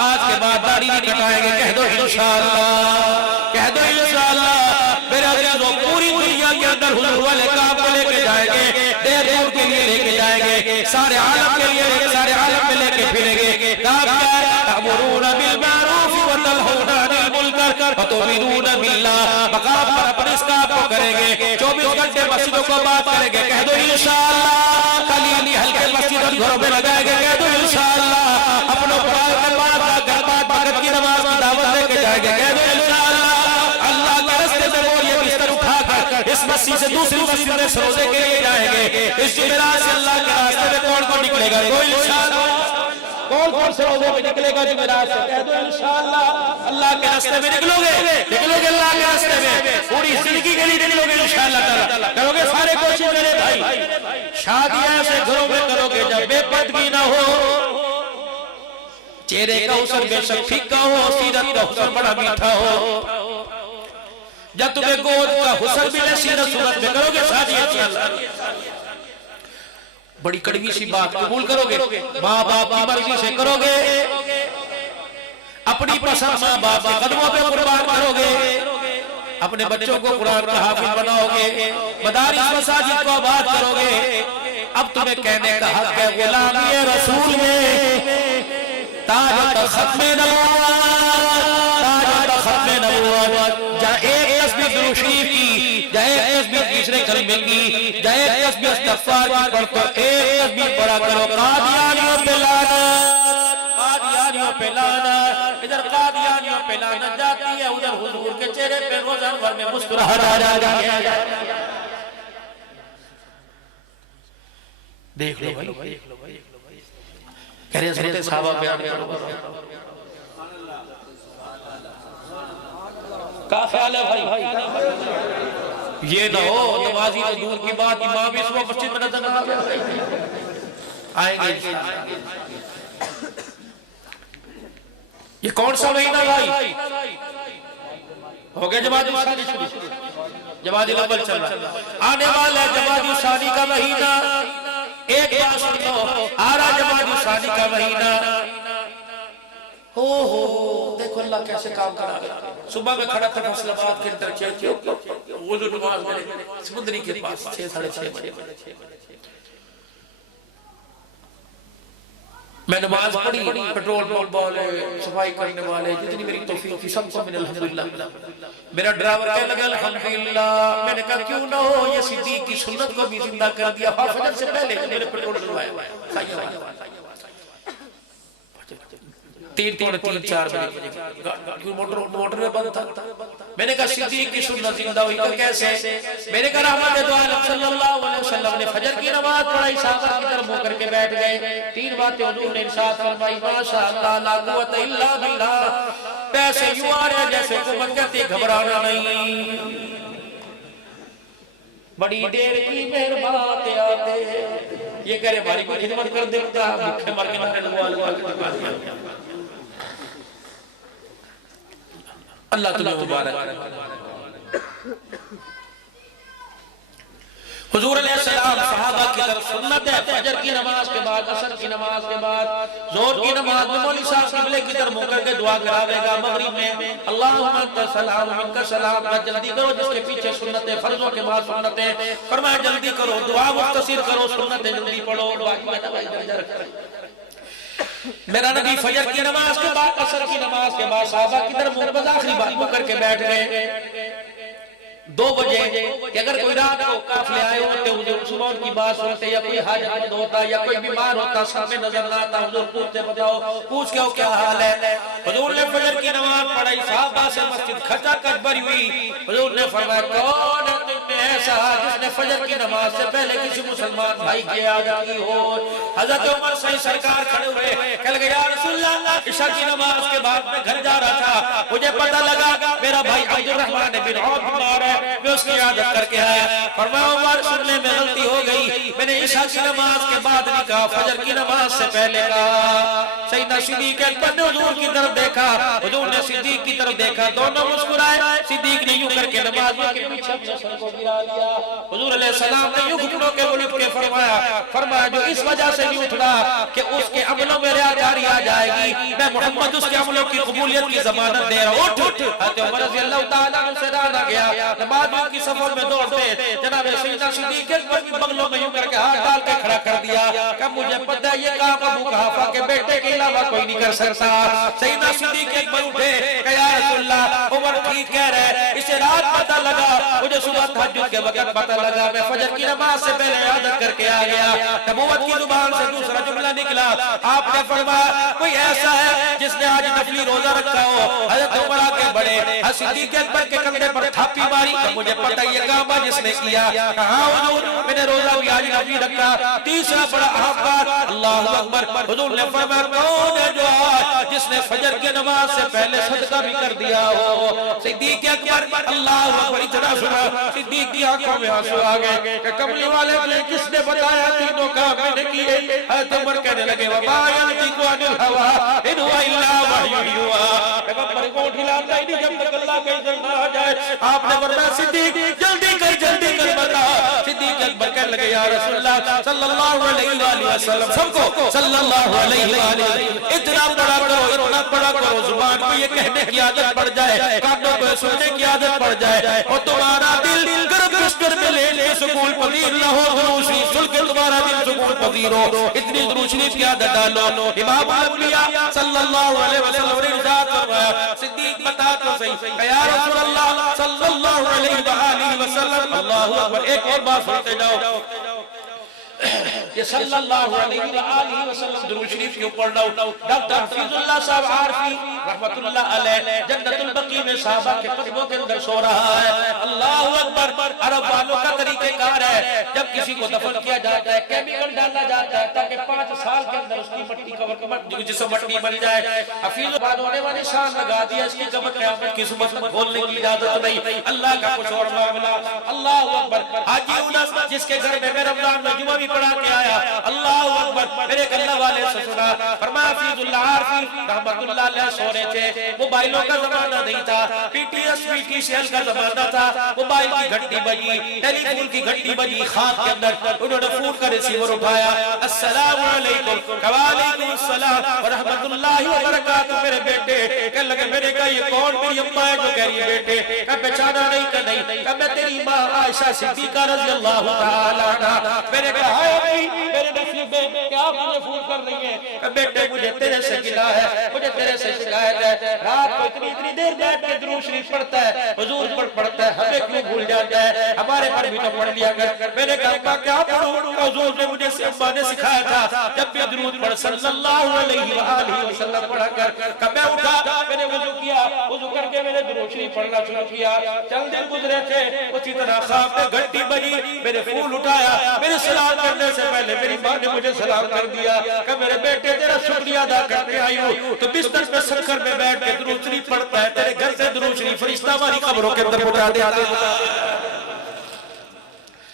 آج کے بعد داڑھی نہیں کٹائیں گے. کہہ دو انشاءاللہ, کہہ دو انشاءاللہ. میرے عزیزوں پوری دنیا کے اندر حضور والے کام کو لے کے جائیں گے, دیر دور کے لیے لے کے جائیں گے, سارے عالم کے لیے, سارے عالم میں لے کے پھریں گے. کام کیا ہے, تأمرون بالمعروف وتنہون عن المنکر وتؤمنون باللہ. مقام پر اپنے اس کام کو کریں گے, 24 گھنٹے مسجدوں کو بات کریں گے. کہہ دو انشاءاللہ. خالی ہلکے مسجد اور گھروں میں لگائیں گے. کہہ دو انشاءاللہ. اپنوں قرآن کے بعد گھر بات بھگت کی نماز کی دعوت لے کے جائیں گے. کہہ دو انشاءاللہ. اللہ کے راستے میں وہ یہ بستر اٹھا کر اس مسجد سے دوسری مسجد میں سروزے کے لیے جائیں گے. اس جمعرات سے اللہ کے راستے میں کون کون نکلے گا؟ کوئی انشاءاللہ. کون سے روزے میں نکلے گا جمعرات سے؟ کہہ دو انشاءاللہ. اللہ کے راستے میں نکلو گے اللہ کے راستے میں, پوری زندگی کے لیے نکلو گے انشاءاللہ تعالی. کرو گے سارے کوشش میرے بھائی, شادیاں ایسے گھروں میں کرو گے جب بے پردگی نہ ہو, چہرے کا حسن بے شک پھیکا ہو, سیرت کا حسن بڑا میٹھا ہو. جب تمہیں گود کا حسن ملے سیرت صورت میں کرو گے شادی انشاءاللہ. بڑی کڑوی سی بات قبول کرو گے, ماں باپ کی مرضی سے کرو گے, اپنی پسند ماں باپ کے قدموں پہ قربان کرو گے, اپنے بچوں کو قرآن کا حافظ بناؤ گے, مدارس مساجد کو آباد کرو گے. اب تمہیں کہنے کا حق ہے غلامی رسول میں تاج و ختم نبوت, تاج و ختم نبوت. جہاں ایک تسبیح درود شریف کی, جہاں ایک تسبیح تیسرے کلمے کی, جہاں ایک تسبیح استغفار کی پڑھ تو ایک تسبیح پڑھا کرو قادیانیوں پہ لعنت, قادیانیوں پہ لعنت. ادھر قادیانیوں پہ لعنت جاتی ہے, ادھر حضور کے چہرے پہ روزہ انور میں مسکراہٹ آ جاتی ہے. دیکھ لو بھائی, کہہ رہے ہیں صحابہ بیان کرو. کیا خیال ہے بھائی؟ یہ نہ ہو نمازی تو دور کی بات, امام اس وقت مسجد میں نظر نہ آئیں گے. یہ کون سا مہینہ بھائی ہو گیا؟ جمادی ثانی شروع, جمادی الاول چل رہا, آنے والا ہے جمادی ثانی کا مہینہ. ایک بات سنو, آ رہا جمادی ثانی کا مہینہ. دیکھو اللہ کیسے کام کرا گیا. صبح میں کھڑا تھا فیصل آباد کے اندر کیا وضو نماز میں سمندری کے پاس 6:30 بجے میں نماز پڑھی. پیٹرول پمپ والے, صفائی کرنے والے, جتنی میری توفیق تھی سب کو میں نے الحمدللہ. میرا ڈرائیور کہنے لگا الحمدللہ. میں نے کہا کیوں نہ ہو, یہ صدیق کی سنت کو بھی زندہ کر دیا. فجر سے پہلے میرے پیٹرول ڈلوایا 3:4 بجے موٹر میں بند تھا. میں نے کہا صدیق کی سنت زندہ ہوئی تو کیسے؟ میں نے کہا رحمت دو عالم صلی اللہ علیہ وسلم نے فجر کی نماز پڑھائی, صحابہ کی طرف منہ کر کے بیٹھ گئے. 3 باتیں حضور نے ارشاد فرمائی, ماشاءاللہ لا قوت الا باللہ. پیسے یوں آ رہے جیسے قوت کہتی, گھبرانا نہیں. بڑی دیر کی مہربات آتے, یہ کہہ رہے ہماری کوئی خدمت کر دیتا, بھوکے مر کے نہ لگوا. اللہ تمہیں مبارک۔ حضور علیہ السلام صحابہ کی طرف سنت ہے فجر کی نماز کے بعد، عصر کی نماز کے بعد، ظہر کی نماز میں مولوی صاحب قبلے کی طرف منہ کر کے دعا کراوے گا، مغرب میں اللہم انت السلام منک السلام، جلدی کرو جس کے پیچھے سنت ہے، فرضوں کے بعد سنت ہے، فرمایا جلدی کرو، دعا مختصر کرو، سنت جلدی پڑھو۔ میرا نبی فجر کی نماز کے بعد، عصر کی نماز کے بعد صحابہ کی طرف منہ پر آخری بات منہ کر کے بیٹھ گئے 2 بجے کہ اگر کوئی رات کو قافلے آئے ہوتے حضور صبح ان کی بات سنتے، یا کوئی حاجت مند ہوتا یا کوئی بیمار ہوتا سامنے نظر نہ آتا، حضور پوچھتے بتاؤ، پوچھ کے کیا حال ہے؟ حضور نے فجر کی نماز پڑھائی، صحابہ سے مسجد کھچا کچ بھری ہوئی، حضور نے فرمایا کون ہے تم میں ایسا جس نے فجر کی نماز سے پہلے کسی مسلمان بھائی کی عادت کی ہو؟ حضرت عمر صحیح سرکار کھڑے ہوئے کہہ لگے یا رسول اللہ عشاء کی نماز کے بعد میں گھر جا رہا تھا، مجھے پتہ لگا میرا بھائی عبد الرحمن بن عوف بیمار ہے، میں اس کی عادت کر کے آیا، فرمایا عمر سننے میں غلطی ہو گئی، میں نے عشاء کی نماز کے بعد نہیں کہا، فجر کی نماز سے پہلے کہا۔ سیدنا صدیق اکبر نے حضور کی طرف دیکھا، حضور نے صدیق کی طرف دیکھا، دونوں مسکرائے، صدیق نے یوں کر کے نماز کے پیچھے اپنے سر کو گرا لیا، حضور علیہ السلام نے یوں گھٹنوں کے بل اٹھ کے فرمایا جو اس وجہ سے نہیں اٹھ رہا کہ اس کے عملوں میں ریاکاری آ جائے گی، میں محمد اس کے عملوں کی قبولیت کی ضمانت دے رہا ہوں، اٹھ۔ حضرت عمر رضی اللہ تعالیٰ عنہ سے ڈالا گیا، نمازیوں کی صفوں میں دوڑتے جناب سیدنا صدیق اکبر کی بغلوں میں یوں کر کے ہاتھ ڈال کے کھڑا کر دیا کہ مجھے پتہ ہے یہ کام ابو قحافہ کے بیٹے کے علاوہ کوئی نہیں کر سکتا۔ سیدنا صدیق اکبر اٹھے کہ یا رسول اللہ عمر ٹھیک کہہ رہے، اسے رات پتہ لگا، مجھے صبح تہجد کے وقت پتہ لگا، میں فجر کی نماز سے پہلے عادت کر کے آ گیا۔ نبوت کی زبان سے دوسرا جملہ نکلا، آپ نے فرمایا کوئی ایسا ہے جس نے آج نفلی روزہ رکھا ہو؟ حضرت عمر آگے بڑھے، صدیق اکبر کے کندھے پر تھاپی ماری کہ مجھے پتہ یہ کام ہے جس نے کیا، کہا حضور میں نے روزہ بھی آج نفلی رکھا۔ تیسرا بڑا اہم بات اللہ اکبر، حضور نے فرمایا کون ہے جو آج جس نے فجر کی نماز سے پہلے صدقہ بھی کر دیا ہو؟ صدیق اکبر اللہ اکبر اتنا سنا، صدیق کی آنکھوں میں آنسو آ گئے کہ کملی والے نے کس نے بتایا تینوں کام میں نے کیے؟ حضرت عمر کہنے لگے وما ينطق عن الهوى ان هو الا وحی یوحی، پیغمبر کو ٹھلاتا ہی نہیں جب تک اللہ کا اذن نہ آ جائے۔ آپ نے فرمایا صدیق جلدی کر بتا۔ صدیق اکبر کہنے لگے یا رسول اللہ صلی اللہ علیہ وآلہ وسلم، سب کو صلی اللہ علیہ وآلہ وسلم اتنا بڑا کرو، زبان کو یہ کہنے کی عادت پڑ جائے، کانوں کو سننے کی عادت پڑ جائے، اور تمہارا دل گرم بستر میں لے لے سکون پذیر نہ ہو، دروشی سل کے تمہارا دل سکون پذیر ہو، اتنی دروشی کی عادت ڈالو۔ امام الانبیاء صلی اللہ علیہ وسلم نے ارشاد فرمایا صدیق بتا تو صحیح یا رسول اللہ صلی اللہ علیہ وآلہ وسلم، اللہ اکبر، ایک اور بات سنتے جاؤ، یہ صلی اللہ علیہ وآلہ وسلم درود شریف کیوں پڑھنا ہوں؟ ڈاکٹر حفیظ اللہ صاحب عارفی رحمت اللہ علیہ جنت البقیع میں صحابہ کے قدموں کے اندر سو رہا ہے۔ اللہ اکبر، عرب والوں کا طریقہ کار ہے جب کسی کو دفن کیا جاتا ہے کیمیکل ڈالا جاتا ہے تاکہ 5 سال کے اندر اس کی مٹی کور جسم مٹی بن جائے۔ حفیظ بعد ہونے والی شان لگا دیا، اس کی قبر قیامت کی صبح تک کھولنے کی اجازت نہیں، اللہ کا کچھ اور معاملہ۔ اللہ اکبر، حاجی انس جس کے گھر میں رمضان میں جمعہ بھی پڑھا کے آیا، اللہ اکبر، میرے اللہ والے سے سنا، فرمایا حفیظ اللہ عارفی رحمت اللہ علیہ سو رہے تھے، موبائلوں کا زمانہ نہیں تھا، P T S P T C L کا زمانہ تھا، موبائل کی گھنٹی بجی، ٹیلی فون کی گھنٹی بجی، خواب کے اندر انہوں نے فون کا ریسیور اٹھایا، السلام علیکم، وعلیکم السلام ورحمت اللہ وبرکاتہ، میرے بیٹے کہنے لگے میرے کہا یہ کون؟ میری اماں ہے جو کہہ رہی ہے بیٹے، کہا پہچانا نہیں کہ نہیں، کہا میں تیری ماں عائشہ صدیقہ رضی اللہ تعالیٰ عنہا، میرے کہا میرے نصیب میں کیا مجھے فون کر رہی ہیں؟ کہ بیٹے مجھے تیرے سے گلا ہے، مجھے تیرے سے شکایت ہے، رات کو اتنی دیر بیٹھ کے درود شریف پڑھتا ہے، حضور پڑھتا ہے، ہمیں کیوں بھول جاتا ہے؟ ہمارے پر بھی تو پڑھ لیا کر۔ میں نے کہا کیا پڑھوں؟ حضور نے مجھے اماں نے سکھایا تھا جب بھی درود پڑھ صلی اللہ علیہ وآلہ وسلم پڑھا کر۔ کہ میں اٹھا، میں نے وضو کیا، وضو کر کے میں نے درود شریف پڑھنا شروع کیا، چند دن گزرے تھے، اسی طرح خواب میں گھنٹی بجی، میں نے پھول اٹھایا، میرے سلام کرنے سے پہلے میری ماں نے مجھے سلام کر دیا کہ میرے بیٹے تیرا شکریہ ادا کرنے آئی ہوں، تو بستر پہ سکر میں بیٹھ کے درود شریف پڑھتا ہے، تیرے گھر سے درود شریف فرشتہ ہماری قبروں کے اندر پہنچا دیتا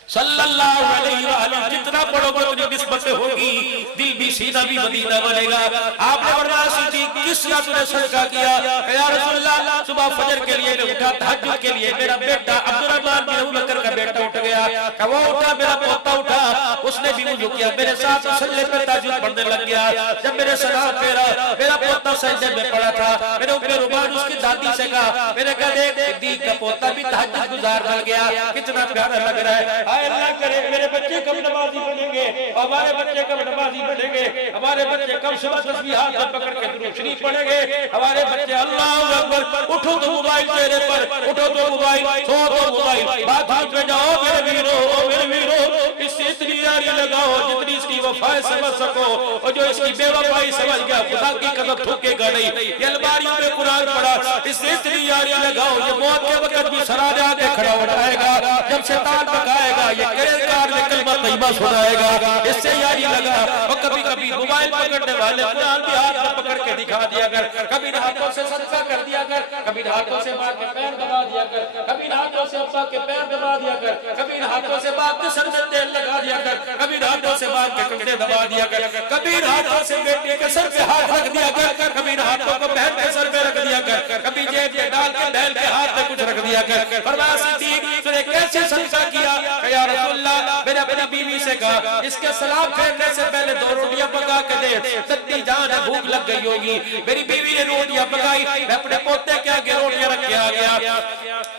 صلی اللہ علیہ وآلہ، جتنا پڑھو گے اتنی نسبت ہوگی، دل بھی سینہ بھی مدینہ بنے گا۔ آپ نے فرمایا صدیق کس طرح تو نے صدقہ کیا؟ یا رسول اللہ صبح فجر کے لیے میں اٹھا، تہجد کے لیے میرا بیٹا عبدالرحمن بن ابو بکر کا بیٹا اٹھ گیا کہ وہ اٹھا، میرا پوتا اٹھا، اس نے بھی وضو کیا، میرے ساتھ مسلے پہ تہجد پڑھنے لگ گیا۔ جب میرے سلام پھیرا، میرا پوتا سجدے میں پڑا تھا، میں نے اوپر روبان اس کی دادی سے کہا، میں نے کہا دیکھ صدیق کا پوتا بھی تہجد گزار بن گیا، کتنا پیارا لگ رہا ہے۔ آئے اللہ کرے میرے بچے کب نمازی بنیں گے، ہمارے بچے کب نمازی بنیں گے، ہمارے بچے کب صبح تسبیحات پکڑ کے درود شریف پڑھیں گے، ہمارے بچے اللہ اکبر، اٹھو تو موبائل چہرے پر، اٹھو تو موبائل، سو تو موبائل، بات ہاتھ میں جاؤ میرے ویرو، میرے ویرو، اس سے اتنی یاری لگاؤ جتنی اس کی وفائے سمجھ سکو، اور جو اس کی بے وفائی سمجھ گیا خدا کی قدم تھوکے گا نہیں، یہ الماریوں میں قرآن پڑھا، اس سے اتنی یاری لگاؤ یہ موت کے وقت بھی سرانے آگے کھڑا ہو جائے گا، جب شیطان بکائے گا یہ کردگار میں کلمہ طیبہ سنائے گا، اس سے یاری لگا۔ اور کبھی کبھی موبائل پکڑنے والے قرآن بھی ہاتھ میں پکڑ کے دکھا دیا کر، کبھی ہاتھوں سے صدقہ کر دیا کر، کبھی ہاتھوں سے ماں کے پیر دبا دیا کر، کبھی ہاتھوں سے ابا کے پیر دبا دیا کر، کبھی ہاتھوں سے باپ کے سر میں تیل لگا دیا کر، کبھی ہاتھوں سے باپ کے کندھے دبا دیا کر، کبھی ہاتھوں سے بیٹی کے سر پہ ہاتھ رکھ دیا کر، کبھی ہاتھوں کو بہن کے سر پہ رکھ دیا کر، کبھی جیب میں ڈال کے بہن کے ہاتھ میں کچھ رکھ دیا کر۔ فرمایا صدیق تو نے کیسے صدقہ کیا؟ کہ یا رسول اللہ میں نے اپنی بیوی سے کہا اس کے سلام پھیرنے سے پہلے 2 روٹیاں پکا کے دے، سدی جان ہے بھوک لگ گئی ہوگی۔ میری بیوی نے روٹیاں پکائی، میں اپنے پوتے کے آگے روٹیاں رکھ کے آ گیا،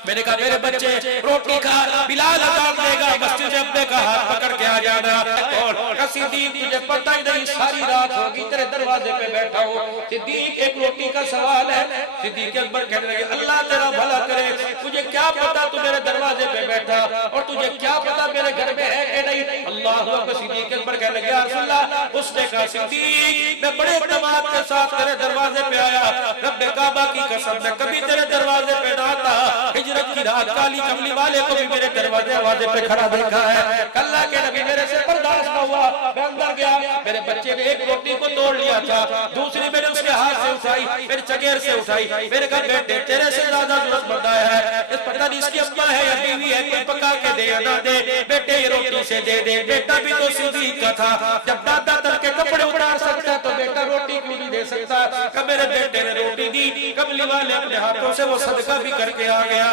میں نے کہا میرے بچے روٹی کھا، بلال اذان دے گا مسجد میں اپنے کا ہاتھ پکڑ کے آ جانا۔ اور صدیق تجھے پتہ ہی نہیں ساری رات ہوگی تیرے دروازے پہ بیٹھا ہوں، صدیق ایک روٹی کا سوال ہے۔ صدیق اکبر کہنے لگے اللہ تیرا بھلا کرے، تجھے کیا پتا تو میرے دروازے پہ بیٹھا، اور تجھے کیا پتا میرے گھر میں ہے کہ نہیں؟ اللہ اکبر۔ صدیق اکبر کہنے لگے یا رسول اللہ، اس نے کہا صدیق میں بڑے اعتماد کے ساتھ تیرے دروازے پہ آیا، رب کعبہ کی قسم میں کبھی تیرے دروازے پہ نہ آتا، ہجرت کی رات کالی کملی والے کو بھی میرے دروازے پہ کھڑا دیکھا ہے۔ اللہ کے نبی میرے سے برداشت نہ ہوا، میں اندر گیا، میرے بچے نے ایک روٹی کو توڑ لیا تھا، دوسری میں نے اس کے ہاتھ سے اٹھائی، پھر چگیر سے اٹھائی، میرے کہا بیٹے تیرے سے زیادہ ضرورت مند آیا ہے، اس پتہ نہیں اس کی اما ہے یا بیوی ہے، کوئی پکا کے دے یا نہ دے، بیٹے یہ روٹی سے دے دے۔ بیٹا بھی تو صدیق کا تھا، جب دادا تر کے کپڑے اٹھا سکتا تو بیٹا روٹی کیوں نہیں دے سکتا؟ کہ میرے بیٹے نے روٹی دی، کملی والے اپنے ہاتھوں سے وہ صدقہ بھی کر کے آ گیا۔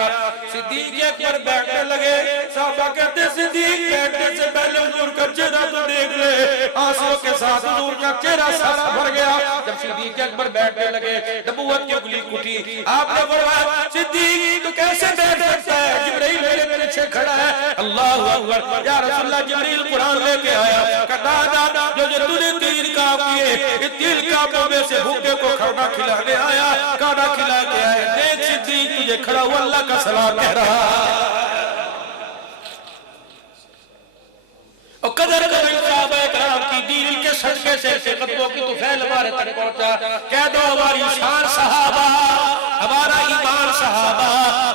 صدیق اکبر بیٹھنے لگے، صحابہ کہتے صدیق بیٹھنے سے پہلے حضور کا چہرہ تو دیکھ لے، آنسوں کے ساتھ حضور کا چہرہ سارا بھر گیا۔ جب صدیق اکبر بیٹھنے لگے نبوت کی انگلی اٹھی، آپ نے فرمایا صدیق تو کیسے بیٹھ سکتا ہے؟ جبرائیل میرے پیچھے کھڑا ہے۔ اللہ اکبر، یا رسول اللہ جبرائیل قرآن لے کے آیا، کہا دادا جو تو نے 3 کام کیے، یہ 3 کاموں میں سے بھوکے کو کھانا کھلانے آیا، کھانا کھلا کے آیا، دیکھ صدیق تجھے کھڑا ہوا اللہ کا سلام کہہ رہا۔ اور قدر کریں صحابہ اکرام کی، دین کے صدقے سے قدموں کی طفیل ہمارے تک پہنچا۔ کہہ دو ہماری شان صحابہ، ہمارا ایمان صحابہ،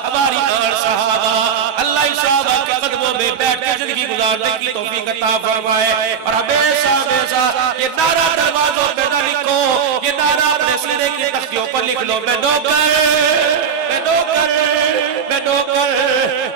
ہماری آن صحابہ، اللہ صحابہ کے قدموں میں بیٹھ کے زندگی گزارنے کی توفیق عطا فرمائے۔ اور ہمیشہ ہمیشہ یہ نعرہ دروازوں پہ نہ لکھو، یہ نعرہ اپنے سینے کی تختیوں پر لکھ لو، میں نوکر، میں نوکر، میں نوکر،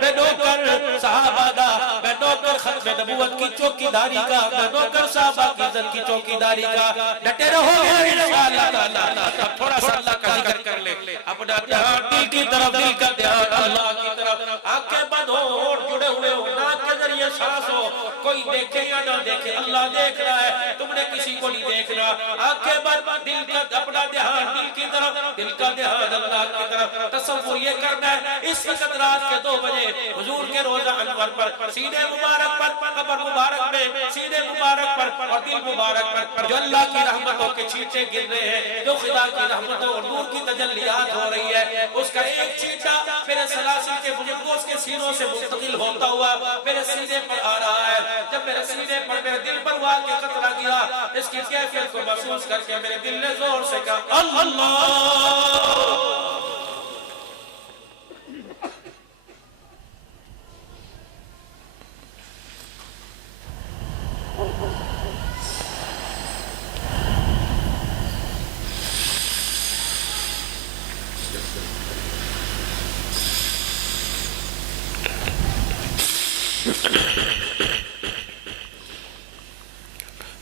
میں نوکر صحابہ دا، میں نوکر ختم نبوت کی چوکی داری کا، میں نوکر صحابہ کی عزت کی چوکی داری کا۔ ڈٹے رہو گے انشاءاللہ تعالیٰ۔ اب تھوڑا سا اللہ کا ذکر کر لے، اپنا دھیان دل کی طرف، دل کا دھیان اللہ کی طرف، آنکھیں بند ہو، ہونٹ جڑے ہوئے ہو، ناک کے ذریعے سانس ہو، کوئی دیکھے یا نہ دیکھے اللہ دیکھ رہا ہے، تم نے کسی کو نہیں دیکھنا۔ آنکھیں بند، دل کا اپنا دھیان دل کی طرف، دل کا دھیان اللہ کی طرف۔ تصور یہ کرنا ہے اس وقت رات کے 2 بجے حضور کے روزہ انور پر، سینے مبارک پر، قبر مبارک میں، سینے مبارک پر اور دل مبارک پر جو اللہ کی رحمتوں کے چھینٹے گر رہے ہیں، جو خدا کی رحمتوں اور نور کی تجلیات ہو رہی ہے، اس کا ایک چھینٹا میرے سلاسل کے بزرگوں کے سینوں سے منتقل ہوتا ہوا میرے سینے پر آ رہا ہے۔ جب میرے سینے پر میرے دل پر ہوا کہ قطرہ گیا، اس کی کیفیت کو محسوس کر کے میرے دل نے زور سے کہا اللہ۔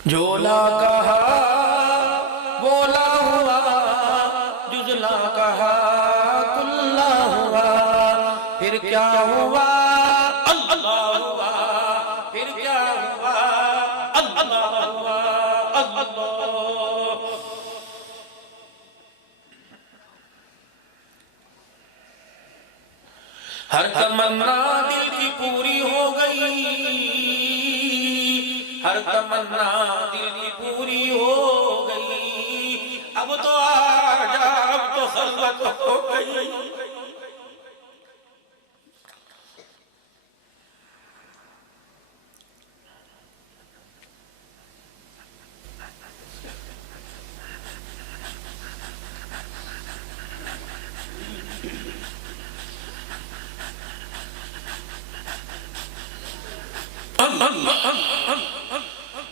جو نہ کہا وہ نہ ہوا، ہر تمنا دل کی پوری ہو گئی، ہر تمنا دل کی پوری ہو گئی، اب تو آجا اب تو خلوت ہو گئی۔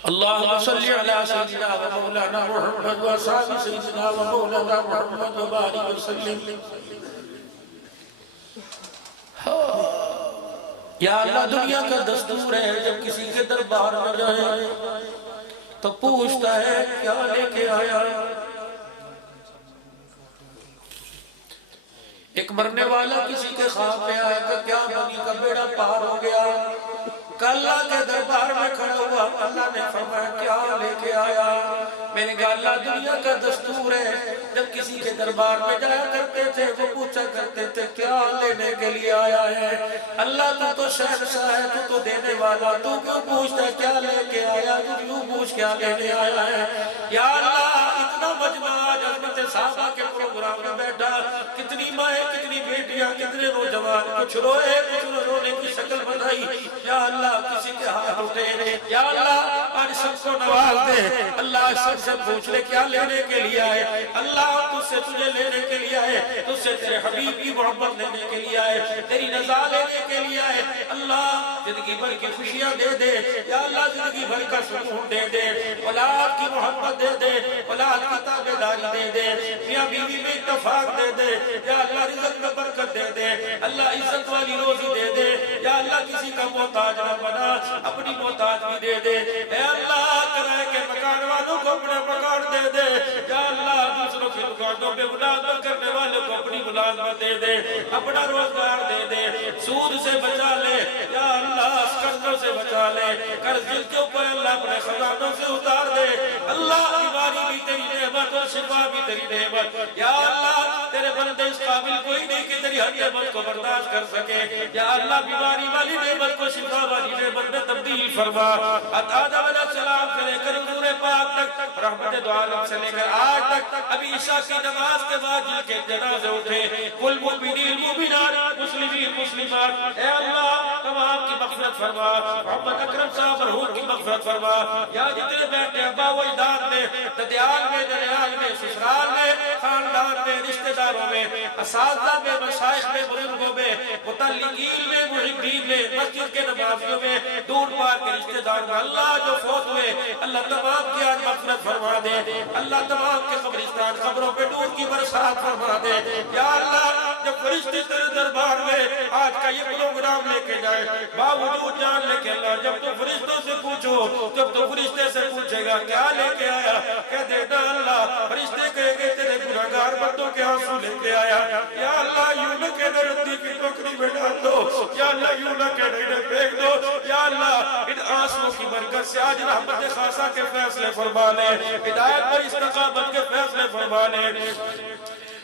اللهم صل على سيدنا ومولانا محمد وصحبه سيدنا ومولانا محمد وبارك وسلم۔ یا اللہ دنیا کا دستور ہے جب کسی کے دربار میں جائے تو پوچھتا ہے کیا لے کے آیا۔ ایک مرنے والا کسی کے خواب میں آیا کہ کیا بنی کا بیڑا پار ہو گیا، اللہ کے دربار میں کھڑا ہوا، اللہ نے فرمایا کیا لے کے آیا؟ میں نے کہا اللہ دنیا کا دستور ہے جب کسی کے دربار میں جایا کرتے تھے وہ پوچھا کرتے تھے کیا لینے کے لیے آیا ہے؟ اللہ تو شہنشاہ ہے، تو دینے والا، تو کیوں پوچھتا ہے کیا لے کے آیا؟ تو کیوں پوچھ کیا لینے آیا ہے؟ یا اللہ اتنا مجمع آج عظمت صحابہ کے پروگرام میں بیٹھا، کتنی مائیں کتنی بیٹیاں کتنے نوجوان، کچھ روئے کچھ رونے کی شکل بنائی، یا اللہ کسی کے ہاتھ اٹھے، یا اللہ آج سب کو نواز دے، اللہ سب سے پوچھ لے کیا لینے کے لیے آئے؟ اللہ تجھ سے تجھے لینے کے لیے آئے، تجھ سے تیرے حبیب کی محبت لینے کے لیے آئے، تیری رضا لینے کے لیے آئے۔ اللہ زندگی بھر کی خوشیاں دے دے، یا اللہ زندگی بھر کا سکون دے دے، اولاد کی محبت دے دے، اولاد کی تابعداری دے دے، میاں بیوی میں اتفاق دے دے، یا اللہ رزق میں برکت دے دے، اللہ عزت والی روزی دے دے، یا اللہ کسی کا محتاج نہ بنا، اپنی محتاج بھی دے دے، اے اللہ کرائے کے مکان والوں کو اپنا مکان دے دے، یا اللہ دوسروں کے مکانوں میں ملازمت کرنے والوں کو اپنی ملازمت دے دے، اپنا روزگار دے دے، سود سے بچا لے، یا اللہ قرضوں سے بچا لے، قرض جن کے اوپر اللہ اپنے خزانوں سے اتار دے، اللہ بیماری بھی تیری نعمت اور شفا بھی تیری نعمت، یا اللہ تیرے بندے اس قابل کوئی نہیں کہ تیری ہر نعمت کو برداشت کر سکے، یا اللہ بیماری والی نعمت کو شفا والی نعمت میں تبدیل فرما۔ آدم علیہ السلام سے لے کر حضور پاک تک، رحمت دو عالم سے لے کر آج تک، ابھی عشاء کی نماز کے بعد جن کے جنازے اٹھے، کل مومنین مومنات مسلمین مسلمات، اے اللہ تمام کی مغفرت فرما، محمد اکرم صاحب مرحوم کی مغفرت فرما، یا جتنے بیٹھے ابا و اجداد میں، ددیال میں، دریال میں، سسرال میں، خاندان میں، رشتہ داروں میں، اساتذہ میں، مشائخ میں، بزرگوں میں، متعلقین میں، محبین میں، مسجد کے نمازیوں میں، دور پار کے رشتہ دار میں، اللہ جو فوت ہوئے اللہ تمام کی آج مغفرت فرما دے، اللہ تمام کے قبرستان قبروں پہ نور کی برسات فرما دے، یا اللہ جب فرشتے تیرے دربار میں آج کا یہ پروگرام لے کے جائے، باوجود جان لے کے اللہ جب تو فرشتوں سے پوچھو، جب تو فرشتے سے پوچھے گا کیا لے کے آیا، کہہ دینا اللہ فرشتے کہے گے تیرے گناہگار بندوں کے آنسو لے کے آیا، یا اللہ یوں نہ کہنے ردی کی ٹوکری میں ڈال دو، یا اللہ یوں نہ کہنے انہیں پھینک دو، یا اللہ ان آنسوں کی برکت سے آج رحمت خاصہ کے فیصلے فرما لے، ہدایت پر استقامت کے فیصلے فرما لے،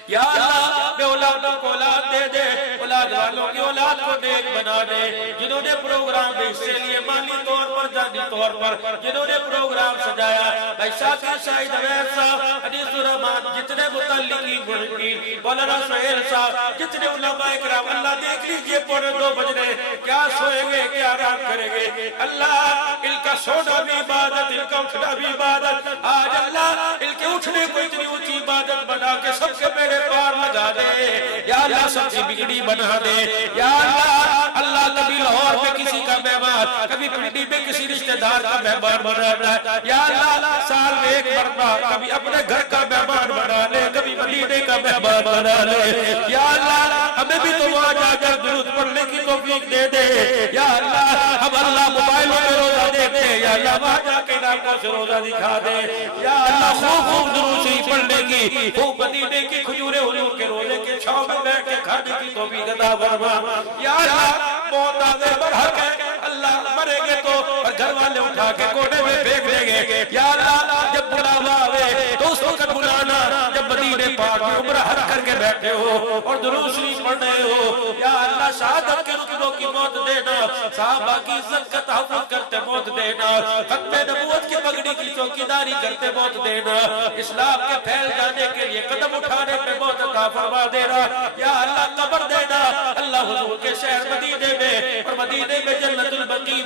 یا اللہ بے اولادوں کو اولاد دے دے، اولاد والوں کی اولاد کو نیک بنا دے، جنہوں نے پروگرام میں حصے لیے مالی طور پر جانی طور پر، جنہوں نے پروگرام سجایا، بھائی شاکر شاہد عوید صاحب، حدیث الرحمان، جتنے متعلقین محبین، مولانا سہیل صاحب، جتنے علماء کرام، اللہ دیکھ لیجئے 2:45 بج رہے، کیا سوئیں گے کیا آرام کریں گے، اللہ ان کا سونا بھی عبادت، ان کا اٹھنا بھی عبادت، آج اللہ ان کے اٹھنے کو اتنی اونچی عبادت بنا کے سب کے میرے پار لگا دے، یا اللہ سب کی بگڑی بنا دے، یا اللہ اللہ کبھی لاہور میں کسی کا مہمان، کبھی پنڈی میں کسی رشتہ دار کا مہمان بنا دے، یا اللہ سال میں ایک مرتبہ کبھی اپنے گھر کا مہمان بنا لے، کبھی مدینے کا مہمان بنا لے، یا اللہ ہمیں بھی تو وہاں جا کر درود پڑھنے کی توفیق دے دے، یا اللہ ہم اللہ موبائلوں میں روزہ دیکھتے ہیں، یا اللہ وہاں جا کے ناکوں سے روزہ دکھا دے، یا اللہ خوب درود شریف پڑھنے کی، خوب مدینے کی کھجورے حضور کے روزے کے چھاؤں میں بیٹھ کے کھانے کی توفیق عطا فرما، یا اللہ موت آگے برحق ہے، اللہ مرے گے تو اور گھر والے اٹھا کے کونے میں پھینک دیں گے. یا اللہ جب بلاوا آوے تو اس وقت بلانا جب مدینے پاک میں عمرہ حج کر کے بیٹھے ہو اور درود شریف پڑھ رہے ہو. یا اللہ شہادت کے رتبوں کی موت دینا, صحابہ کی عزت کا تحفظ کرتے موت دینا, ختم نبوت کی پگڑی کی چوکیداری کرتے موت دینا, اسلام کے پھیل جانے کے لیے قدم اٹھانے پہ موت عطا فرما دینا. یا اللہ قبر دینا اللہ حضور کے شہر مدینے میں اور مدینے میں جنت البقیع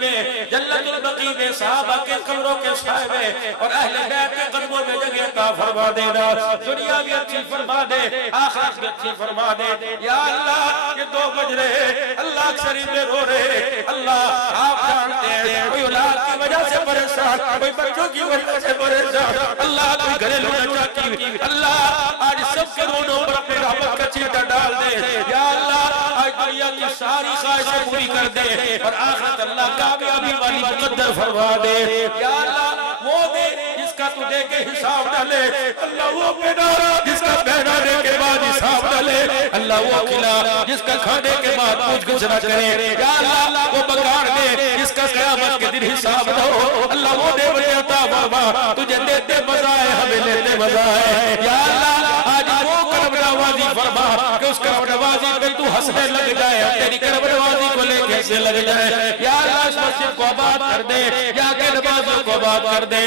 میں صحابہ کے قبروں کے سائے میں اور اہل بیت کے قدموں میں جگہ عطا فرما دینا. دنیا بھی اچھی فرما دے, آخرت بھی اچھی فرما دے. یا اللہ یہ 2 بج رہے, اللہ شریف میں رو رہے, اللہ آپ جانتے ہیں کوئی اولاد کی وجہ سے پریشان, کوئی بچوں کی وجہ سے پریشان, اللہ کوئی گھریلو چاہتی, اللہ آج سب کے رونوں پر اپنے رحمت کا چیٹا ڈال دے. یا اللہ آج دنیا کی ساری خواہشیں پوری کر دے اور آخرت اللہ کامیابی والی مقدر فرما دے. یا اللہ وہ دے جس کا تو دے کے حساب ڈالے, اللہ وہ پہنا جس کا پہنانے کے بعد حساب ڈالے, اللہ وہ کھلا جس کا کھانے کے بعد پوچھ گچھ نہ کرے. یا اللہ وہ بگاڑ دے جس کا قیامت کے دن حساب نہ ہو, اللہ وہ دے مجھے عطا فرما, تجھے دیتے مزہ ہے ہمیں لیتے مزہ ہے. یا اللہ آج وہ کرم نوازی فرما کہ اس کرم نوازی پہ تو ہنسنے لگ جائے, تیری کرم نوازی کو لے کے ہنسنے لگ جائے. یا اللہ اس مسجد کو آباد کر دے, یا کے نمازوں کو آباد کر دے.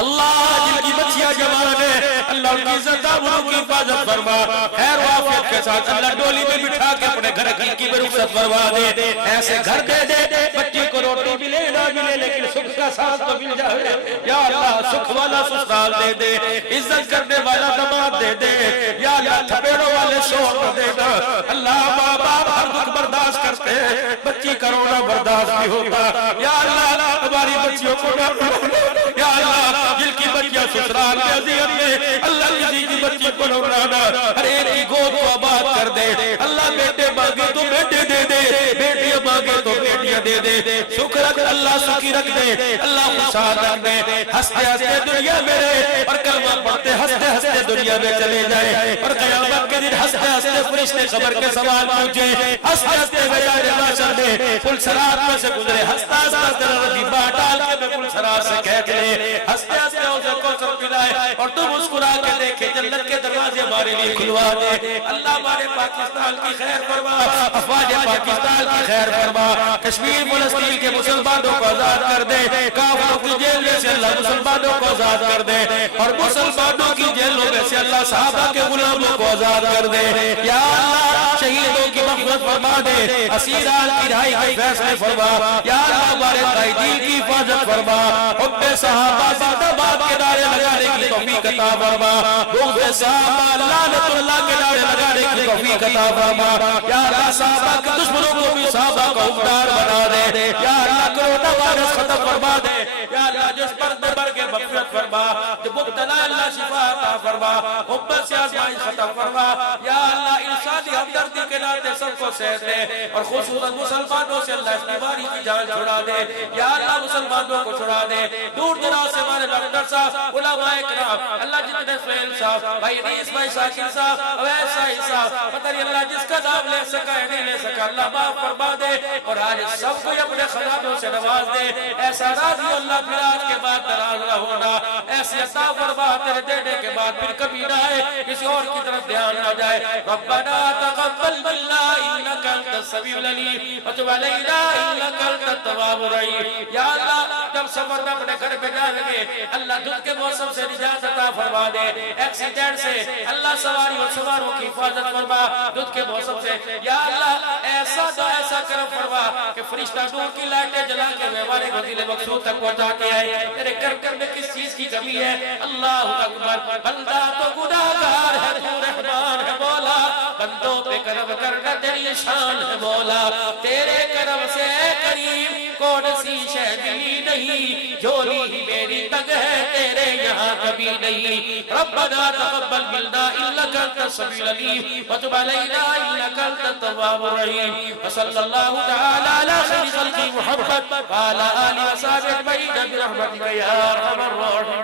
اللہ جن کی بچیاں جوان ہے اللہ ان کی عزت آبرو کی حفاظت فرما, خیر و عافیت کے ساتھ اللہ ڈولی میں بٹھا کے اپنے گھر کی بھی رخصت فرما دے. ایسے گھر دے دے بچی کو روٹی ملے نہ ملے لیکن سکھ کا ساتھ تو مل جائے. یا اللہ سکھ والا سسرال دے دے, عزت کرنے والا داماد دے دے. یا اللہ تھپیڑوں والے شوہر دے دے. اللہ ماں باپ ہر دکھ برداشت کرتے ہیں, بچی کا رونا برداشت نہیں ہوتا. یا اللہ ہماری بچیوں کو نہ یا اللہ جن کی بچیاں سسرال میں عزیت میں, اللہ کسی کی بچی کو نورانا ہر ایک کی گود کو آباد کر دے. اللہ بیٹے مانگے تو بیٹے دے دے, بیٹیاں مانگے تو بیٹیاں دے دے. سکھ رکھ اللہ سکھی رکھ دے, اللہ خوشحال رکھ دے. ہنستے ہنستے دنیا میں رہے اور کلمہ پڑھتے ہنستے ہنستے دنیا میں چلے جائے, اور قیامت کے دن ہنستے ہنستے فرشتے قبر کے سوال پوچھے, ہنستے ہنستے بیچارے بادشاہ نے پل صراط میں سے گزرے, ہنستا ہنستا تیرا ربی باہ ڈال کے میں پل صراط سے کہہ دے, ہنستے ہنستے اسے کوثر پلائے اور تو مسکرا کے دیکھے جنت کے دروازے ہمارے لیے کھلوا دے. اللہ ہمارے پاکستان کی خیر فرما, افواج پاکستان کی خیر فرما, کشمیر فلسطین کے مسلمانوں کو آزاد کر دے, کافروں کی جیل میں سے اللہ مسلمانوں کو آزاد کر دے, اور مسلمانوں کی جیلوں میں سے اللہ صحابہ کے غلاموں کو آزاد کر دے. یا اللہ شہیدوں کی مغفرت فرما دے, اسیران کی رہائی کے فیصلے فرما. یا اللہ ہمارے قائدین کی حفاظت فرما, حب صحابہ زندہ باد کے نعرے لگانے کی توفیق عطا فرما, بغض صحابہ لعنت اللہ کے نعرے لگانے کی توفیق عطا فرما. یا اللہ صحابہ کے دشمنوں کو بھی صحابہ کا حکمران بنا دے. یا اللہ کرونا وائرس ختم فرما دے. یا اللہ جس پر بر کے مغفرت فرما, جو مبتلا اللہ شفا عطا فرما, محبت سے آزمائش ختم فرما. یا اللہ انسانی ہمدردی کے ناطے سب کو سہہ دے, اور خصوصاً مسلمانوں سے اللہ اس بیماری کی جان چھڑا دے. یا اللہ مسلمانوں کو چھڑا دے, دور دراز سے ہمارے ڈاکٹر صاحب, علماء کرام, اللہ جتنے سہیل صاحب, بھائی ریس بھائی شاکر صاحب, اویس صاحب صاحب, پتہ نہیں اللہ جس کا نام لے سکا ہے نہیں لے سکا, اللہ معاف فرما دے, اور آج سب کو اپنے خزانوں سے نواز دے. ایسا راضی اللہ پھر آج کے بعد ناراض نہ ہونا, ایسے عطا فرما تیرے دینے کے بعد پھر کبھی نہ آئے کسی اور کی طرف دھیان نہ جائے. ربنا تقبل منا انک انت السمیع العلیم وتب علینا انک انت التواب الرحیم. یا اللہ جب سفر میں اپنے گھر پہ جائیں گے اللہ دھند کے موسم سے نجات عطا فرما دے, ایکسیڈنٹ سے اللہ سواری اور سواروں کی حفاظت فرما, دھند کے موسم سے. یا اللہ ایسا تو ایسا کرم فرما کہ فرشتہ نور کی لائٹیں جلا کے ہمارے منزل مقصود تک پہنچا کے آئے. تیرے گھر میں کس چیز کی کمی ہے؟ اللہ اکبر, بندہ تو گناہگار ہے, تو رحمان ہے مولا, بندوں پہ کرم کرنا تیری شان ہے مولا. تیرے کرم سے اے کریم کون سی شے ملی نہیں, جھولی ہی میری تنگ ہے تیرے یہاں کبھی نہیں. ربنا تقبل منا انک انت السمیع العلیم وتب علینا انک انت التواب الرحیم. وصلی اللہ تعالی علی خیر خلق محمد وعلی آلہ وصحبہ اجمعین برحمتک یا ارحم الراحمین.